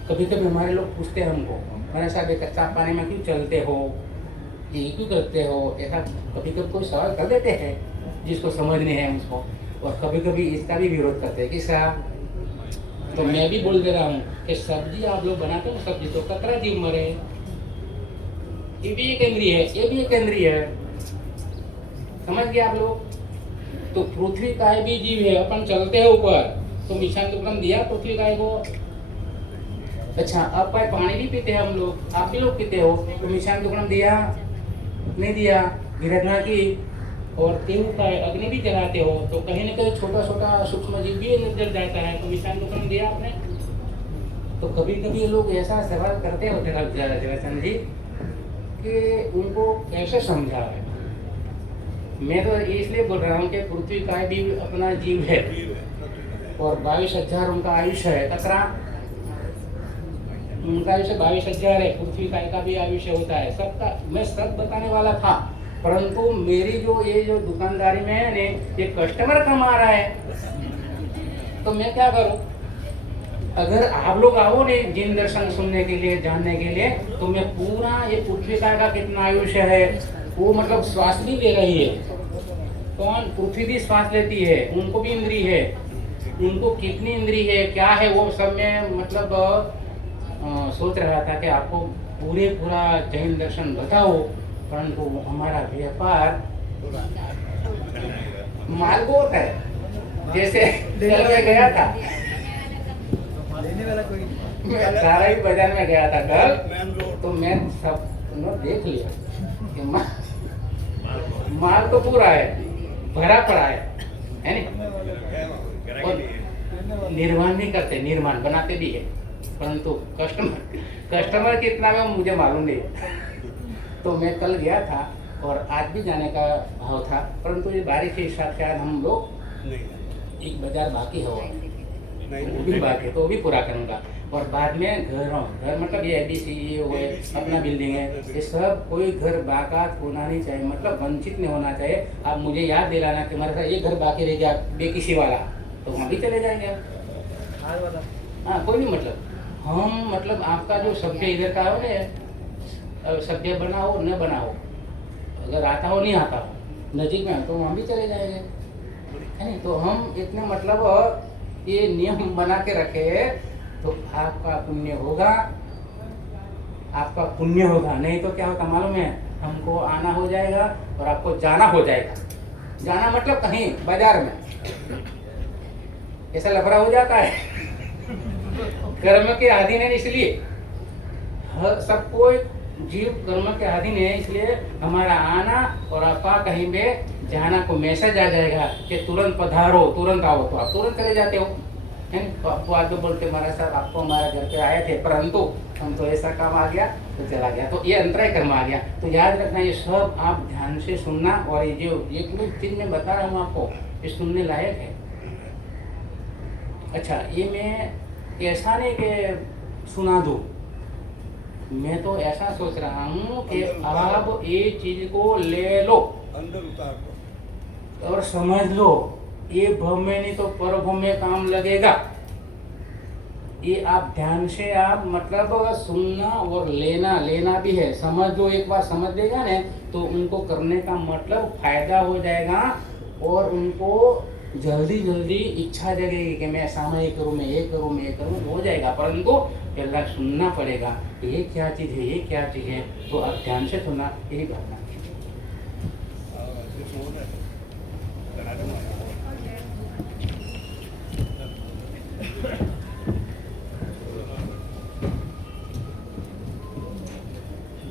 कभी कभी हमारे लोग पूछते हैं हमको, हमारे साथ कच्चा पानी में क्यों चलते हो, ये क्यों करते हो, ऐसा कभी कभी कोई सवाल कर देते हैं जिसको समझ नहीं है उसको, और कभी कभी इसका भी विरोध करते हैं कि साहब, तो मैं भी बोल दे रहा हूँ कि सब्जी आप लोग बनाते हो, सब्जी तो कतरा जीव मरे, ये भी एक इंद्रिय है, ये भी एक इंद्रिय है, समझ गए आप लोग? तो पृथ्वी काय भी जीव है, अपन चलते हैं ऊपर, तो मिशान दुक्कड़म दिया पृथ्वी काय को। अच्छा, अब पानी भी पीते हैं हम लोग, आप भी लोग पीते हो, तो मिशान दुक्कड़म दिया नहीं दिया? विरधना की। और तेल का अग्नि भी जलाते हो, तो कहीं ना कहीं छोटा छोटा सूक्ष्म जीव भी जल जाता है, तो मिशान दुक्कड़म दिया आपने। तो कभी कभी लोग ऐसा सवाल करते होते जराचंद जी कि उनको कैसे समझाए। मैं तो इसलिए बोल रहा हूँ कि पृथ्वी का भी अपना जीव है, और 22,000 उनका आयुष्य है, कतरा उनका आयुष्य 22,000 है, पृथ्वी का भी आयुष्य होता है सबका। मैं सब बताने वाला था, परंतु मेरी जो दुकानदारी में है ने, ये कस्टमर कमा रहा है, तो मैं क्या करूं? अगर आप लोग आओ ने जिन दर्शन सुनने के लिए, जानने के लिए, तो मैं पूरा ये पृथ्वी का कितना आयुष्य है, वो मतलब श्वास भी ले रही है, कौन? पृथ्वी भी श्वास लेती है, उनको भी इंद्री है, उनको कितनी इंद्री है, क्या है, वो सब में मतलब सोच रहा था कि आपको पूरा जैन दर्शन बताओ, परंतु हमारा व्यापार माल बहुत है। जैसे कल मैं गया था, लेने वाला कोई नहीं। मैं सारा ही बाजार में गया था कल, तो मैं सब देख लिया कि माल तो पूरा है, भरा पड़ा है नहीं? और निर्माण नहीं करते, निर्माण बनाते भी है, परंतु कस्टमर कितना में मुझे मालूम नहीं। तो मैं कल गया था और आज भी जाने का भाव था, परंतु ये बारिश के हिसाब से आज हम लोग एक बाजार बाकी हो, वो भी बाकी है, तो वो भी पूरा करूँगा। और बाद में घर मतलब ये ABC ये हुए अपना बिल्डिंग है, ये सब कोई घर बाकात होना नहीं चाहिए, मतलब वंचित नहीं होना चाहिए। आप मुझे याद दिलाना कि हमारे साथ ये घर बाकी रह गया बेकिसी वाला, तो वहाँ भी चले जाएंगे हार वाला। हाँ, कोई नहीं, मतलब हम मतलब आपका जो सभ्य इधर का हो ना, सभ्य बनाओ न बनाओ, अगर आता हो नहीं आता हो नजीक में, तो वहाँ भी चले जाएंगे, है नहीं? तो हम इतने मतलब ये नियम बना के रखे, तो आपका पुण्य होगा, आपका पुण्य होगा। नहीं तो क्या होता मालूम है? हमको आना हो जाएगा और आपको जाना हो जाएगा। जाना मतलब कहीं बाजार में, ऐसा लफड़ा हो जाता है। कर्म के अधीन है, इसलिए सबको जीव कर्म के अधीन है, इसलिए हमारा आना और आपका कहीं पे जाना को मैसेज आ जाएगा कि तुरंत पधारो, तुरंत आओ, तो आप तुरंत चले जाते हो। है ना? तो आपको आगे बोलते महाराज साहब आपको हमारे घर पे आए थे, परंतु हम तो ऐसा काम आ गया तो चला गया, तो ये अंतराय कर्म आ गया। तो याद रखना, ये सब आप ध्यान से सुनना, और ये जो ये कोई चीज मैं बता रहा हूँ आपको, ये सुनने लायक है। अच्छा, ये मैं ऐसा नहीं कि सुना दूँ, मैं तो ऐसा सोच रहा हूँ कि आप ये चीज को ले लो अंदर उतार दो। और समझ लो, ये भव में नहीं तो पर भव में काम लगेगा। ये आप ध्यान से आप मतलब सुनना और लेना भी है। समझ जो एक बार समझ लेगा ना, तो उनको करने का मतलब फायदा हो जाएगा, और उनको जल्दी जल्दी इच्छा जगेगी कि मैं ऐसा मैं ये करूँ, मैं ये करूँ, मैं ये करूँ, हो जाएगा। परंतु पहला सुनना पड़ेगा, ये क्या चीज़ है, ये क्या चीज़ है, तो आप ध्यान से सुनना, यही भावना।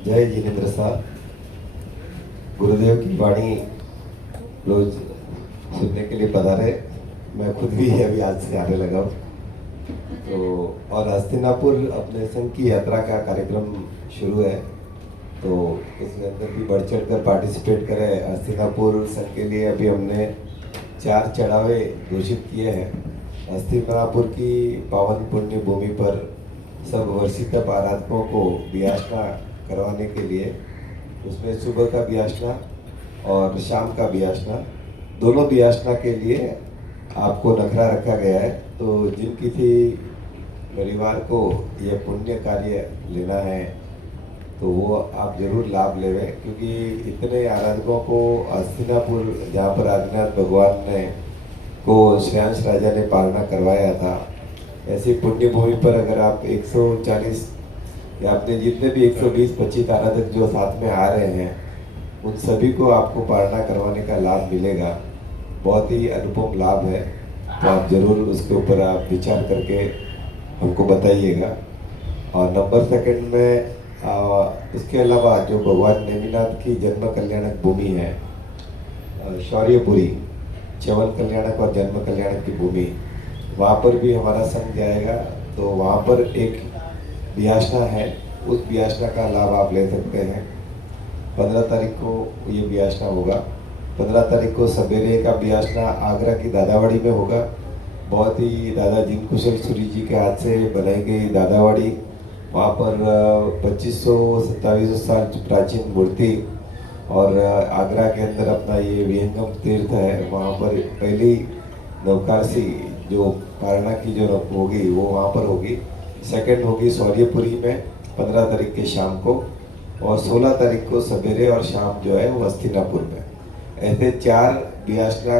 जय जिनेन्द्र साहब, गुरुदेव की वाणी रोज सुनने के लिए पधारे। मैं खुद भी अभी आज से आने लगा हूँ। तो और हस्तिनापुर अपने संघ की यात्रा का कार्यक्रम शुरू है, तो उसके अंदर भी बढ़ चढ़ कर पार्टिसिपेट करें। हस्तिनापुर संघ के लिए अभी हमने 4 चढ़ावे घोषित किए हैं। हस्तिनापुर की पावन पुण्य भूमि पर सब वर्षित आराधकों को व्यासना करवाने के लिए, उसमें सुबह का व्यासना और शाम का व्यासना, दोनों व्यासना के लिए आपको नखरा रखा गया है। तो जिन किसी परिवार को यह पुण्य कार्य लेना है तो वो आप जरूर लाभ लेवें, क्योंकि इतने आराधकों को हस्तिनापुर, जहाँ पर आदिनाथ भगवान ने को श्रेयांश राजा ने पालना करवाया था, ऐसी पुण्य भूमि पर अगर आप 140 या अपने जितने भी 120-25 आराधक जो साथ में आ रहे हैं, उन सभी को आपको पालना करवाने का लाभ मिलेगा। बहुत ही अनुपम लाभ है, तो आप जरूर उसके ऊपर आप विचार करके हमको बताइएगा। और नंबर सेकंड में इसके अलावा जो भगवान नेमिनाथ की जन्म कल्याणक भूमि है, शौर्यपुरी, च्यवन कल्याणक और जन्म कल्याणक की भूमि, वहाँ पर भी हमारा संघ जाएगा। तो वहाँ पर एक व्यासना है, उस व्यासना का लाभ आप ले सकते हैं। 15 तारीख को ये व्यासना होगा। 15 तारीख को सवेरे का व्यासना आगरा की दादावाड़ी में होगा। बहुत ही दादा जिन कुशल सूरी जी के हाथ से बनाई गई दादावाड़ी, वहाँ पर 2500-2700 साल प्राचीन मूर्ति, और आगरा के अंदर अपना ये विहंगम तीर्थ है। वहाँ पर पहली नवकारसी जो पारणा की जो होगी वो वहाँ पर होगी। सेकंड होगी शौर्यपुरी में 15 तारीख के शाम को, और 16 तारीख को सवेरे और शाम जो है वो हस्तिनापुर में। ऐसे 4 व्यासना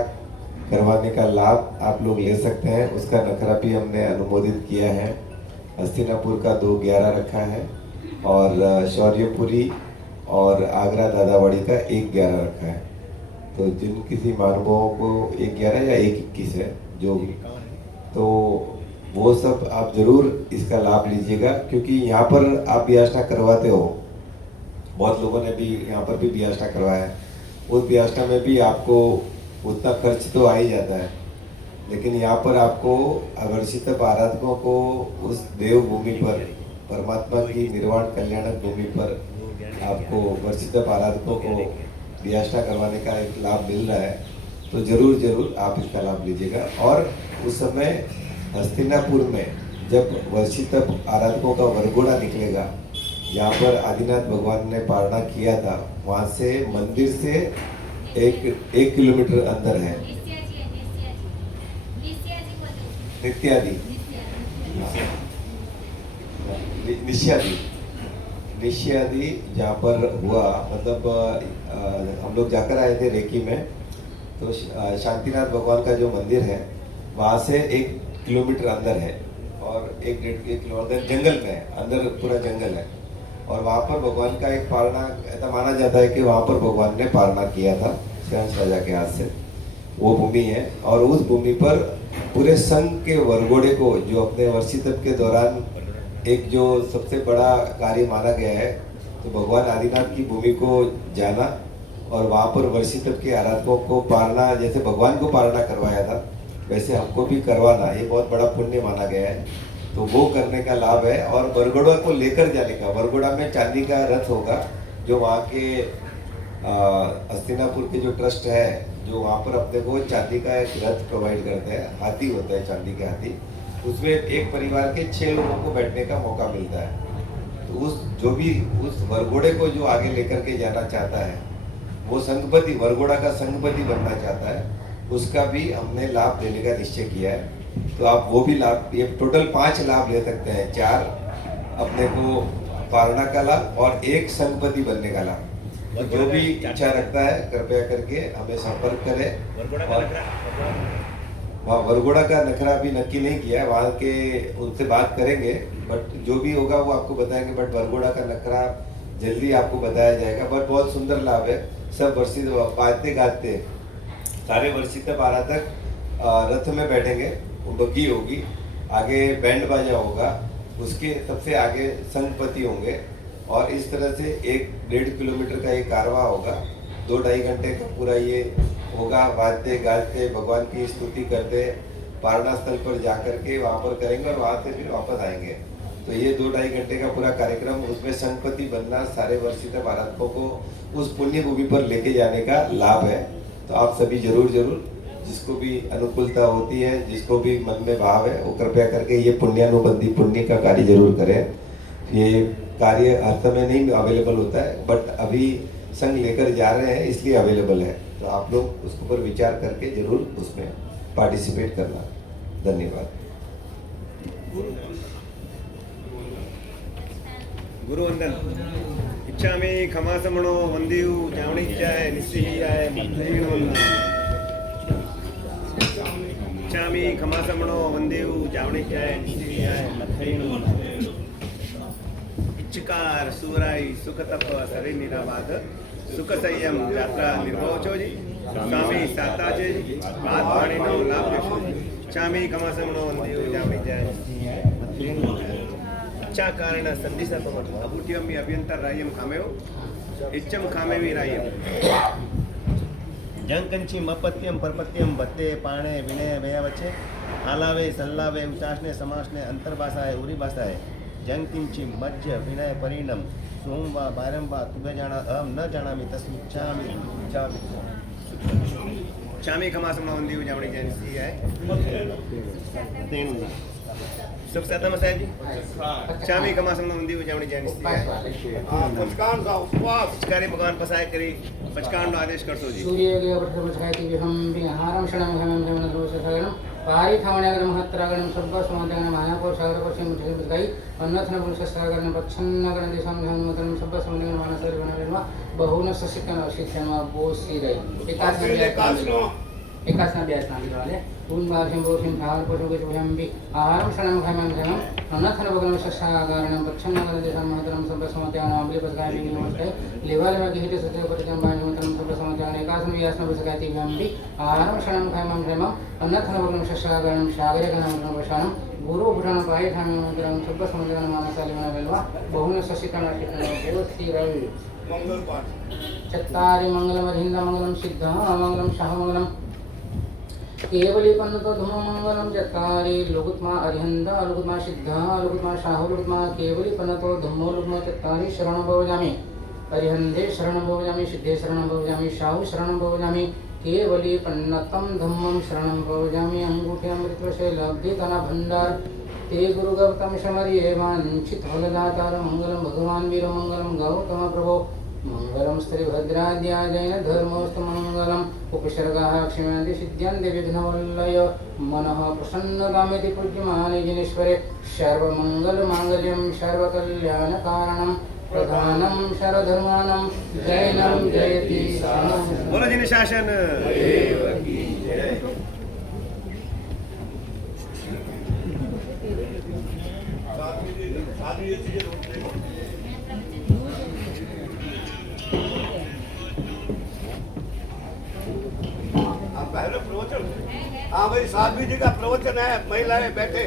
करवाने का लाभ आप लोग ले सकते हैं। उसका नखरा भी हमने अनुमोदित किया है। हस्तिनापुर का 2-11 रखा है, और शौर्यपुरी और आगरा दादावाड़ी का 1-11 रखा है। तो जिन किसी महानुभावों को 1-11 या 1-21 है जो भी, तो वो सब आप जरूर इसका लाभ लीजिएगा, क्योंकि यहाँ पर आप व्यासना करवाते हो। बहुत लोगों ने भी यहाँ पर भी व्यासना करवाया है। उस व्यासना में भी आपको उतना खर्च तो आ ही जाता है, लेकिन यहाँ पर आपको अवर्षित आराधकों को उस देव भूमि पर, परमात्मा की निर्वाण कल्याणक भूमि पर आपको वर्षित आराधकों को व्यासना करवाने का एक लाभ मिल रहा है। तो जरूर जरूर आप इसका लाभ लीजिएगा। और उस समय हस्तिनापुर में जब वर्षित आराधकों का वरघोड़ा निकलेगा, जहाँ पर आदिनाथ भगवान ने पारणा किया था, वहाँ से मंदिर से 1 किलोमीटर अंदर है नित्यादि, निश्यादि जहाँ पर हुआ, मतलब हम लोग जाकर आए थे रेकी में। तो शांतिनाथ भगवान का जो मंदिर है वहाँ से 1 किलोमीटर अंदर है, और 1-1.5 किलोमीटर जंगल में है, अंदर पूरा जंगल है। और वहाँ पर भगवान का एक पारणा, ऐसा माना जाता है कि वहाँ पर भगवान ने पारणा किया था श्रेयांश राजा के हाथ से, वो भूमि है। और उस भूमि पर पूरे संघ के वरघोड़े को, जो अपने वर्षितप के दौरान एक जो सबसे बड़ा कार्य माना गया है, तो भगवान आदिनाथ की भूमि को जाना और वहाँ पर वर्षी तक के आराधकों को पालना, जैसे भगवान को पालना करवाया था वैसे हमको भी करवाना, ये बहुत बड़ा पुण्य माना गया है। तो वो करने का लाभ है। और वरघोड़ा को लेकर जाने का, वरघोड़ा में चांदी का रथ होगा, जो वहाँ के हस्तिनापुर के जो ट्रस्ट है, जो वहाँ पर अपने को चांदी का एक रथ प्रोवाइड करते हैं, हाथी होता है चांदी के हाथी, उसमें एक परिवार के 6 लोगों को बैठने का मौका मिलता है। तो उस वरघोड़े को जो आगे लेकर के जाना चाहता है, वो संघपति, वरघोड़ा का संघपति बनना चाहता है, उसका भी हमने लाभ देने का निश्चय किया है। तो आप वो भी लाभ, ये टोटल 5 लाभ ले सकते हैं, 4 अपने को पालना का लाभ और 1 संघपति बनने का लाभ। तो जो भी इच्छा रखता है कृपया करके हमें संपर्क करें। और वहाँ वरघोड़ा का नखरा भी नक्की नहीं किया है, वहाँ के उनसे बात करेंगे, बट जो भी होगा वो आपको बताएंगे। बट वरघोड़ा का नखरा जल्दी आपको बताया जाएगा। बट बहुत सुंदर लाभ है। सब वर्षित बाजते गाते सारे वर्षित आराधक रथ में बैठेंगे, बग्गी होगी, आगे बैंड बाजा होगा, उसके सबसे आगे संघपति होंगे और इस तरह से 1-1.5 किलोमीटर का ये कारवा होगा। 2-2.5 घंटे का पूरा ये होगा, बाजते गाजते भगवान की स्तुति करते पारणा स्थल पर जा करके वहाँ पर करेंगे और वहाँ से फिर वापस आएंगे। तो ये 2-2.5 घंटे का पूरा कार्यक्रम, उसमें संघपति बनना, सारे वर्षित आराधकों को उस पुण्य भूमि पर लेके जाने का लाभ है। तो आप सभी जरूर जिसको भी अनुकूलता होती है, जिसको भी मन में भाव है, वो कृपया करके ये पुण्यानुबंधी पुण्य का कार्य जरूर करें। ये कार्य हर समय नहीं अवेलेबल होता है, बट अभी संघ लेकर जा रहे हैं इसलिए अवेलेबल है। तो आप लोग उसके ऊपर विचार करके जरूर उसमें पार्टिसिपेट करना। धन्यवाद। गुरुवंदन। इच्छामि खमासमणो वंदेयु जावणिज्याय निस्सिह्याय मत्थेन वंदना। इच्छामि खमासमणो वंदेयु जावणिज्याय निस्सिह्याय मत्थेन वंदना। इच्छकार सुराई सुख तप सरे निराबाद सुख संयम यात्रा निर्भव जी स्वामी साताचे बात वाणी नो लाभ लेशो। इच्छामि खमासमणो वंदेयु जावणिज्याय निस्सिह्याय मत्थेन वंदना। इच्छा कारण संधि सर्वमत अभूट्यम अभ्यंतर रायम खामेव इच्छम खामेवी रायम जंकंची मपत्यम परपत्यम बत्ते पाणे विनय भया वच्चे आलावे सल्लावे उचासने समासने अंतर्भाषाए उरी भाषाए जंकिंची मज्ज विनय परिणम सोम वा बारम वा तुभे जाना अहम न जानामि तस्मिन् चामी खमासमणो वंदेयु जावणिज्याय निस्सिह्याय तेन सुख सातम साहेब जी चामी खमासमणो वंदेयु जावणिज्याय निस्सिह्याय पंचकांड का उपवास कार्य भगवान पसाय करी पंचकांड आदेश करतो जी सूर्योदय प्रथमस्कायति विहं विहारं क्षणं घनं घनं दोषसगणं पारिथावण्यागरं महत्रागणं सर्वसमतगणं महाकोशगरकोशं मुठिगै अन्नथन पुरुषस्त्रागणं प्रच्छन्नगणं दिशं घनमतनं सर्वसमतगणं मानसर्वणवेन्वा बहुन ससिकन शिक्षण बोसिरै एकासना ब्यासना वाले उन भाषण बोषण भाव पशु कुछ भयंबी आहारम क्षणम घमम घमम अन्नथन भगवान सस्सागारणं प्रच्छन्नगणं दिशं महतरं सर्वसमतगणं अम्बलिपस्काय नमस्ते लेवाल में गहित सत्य परिचम बाणमतनं सर्वसमतगणं एकासन व्यासन पुस्तकाति भयंबी आहारम क्षणम घमम घमम अन्नथन भगवान सस्सागारणं सागरगणं वशानं गुरु पुराण पाय धाममंत्रं सर्वसमतगणं मानसालिवनवेल्वा बहुन ससिकन शिक्षण बोसिरै मंगल पाठ चत्तारि मंगलमहिंदमंगलं सिद्धमंगलं शाहमंगलं केवलीपन्नतो धूममंगलं चत्तारि लोकुत्मा अरिहन्त लोकुत्मा सिद्ध लोकुत्मा शाहु लोकुत्मा केवलीपन्नतो धूमो लोकुत्मा चत्तारि शरणं भवजामि अरिहन्ते शरणं भवजामि सिद्धे शरणं भवजामि शाहु शरणं भवजामि केवलीपन्नतं धूमं शरणं भवजामि अंगूठे अमृतशैलाब्धितन भंडार ते गुरु गौतम शमरिये वांछित फलदातार मंगलम भगवान वीरमंगलम गौतम प्रभो मंगलम स्त्रीभद्राद्या जैन धर्मोस्तु मंगलम उपसर्गाः क्षम्यन्ति सिद्ध्यन्ति विघ्नवल्लय मनः प्रसन्नतामिति पूज्यमाने जिनेश्वरे सर्वमङ्गलमाङ्गल्यं सर्वकल्याणकारणं प्रधानं सर्वधर्माणां जैनं जयति बोलो जिन शासन पहले प्रवचन। हाँ भाई, साध्वी जी का प्रवचन है, महिलाएं बैठे।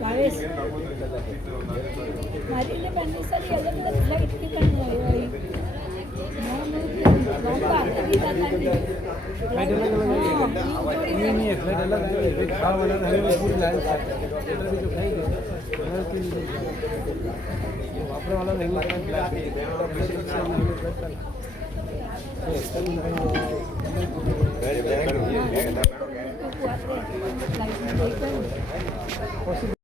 ભાવેશ મારીને બંને સારી અલગ અલગ ફ્લાઇટની પણ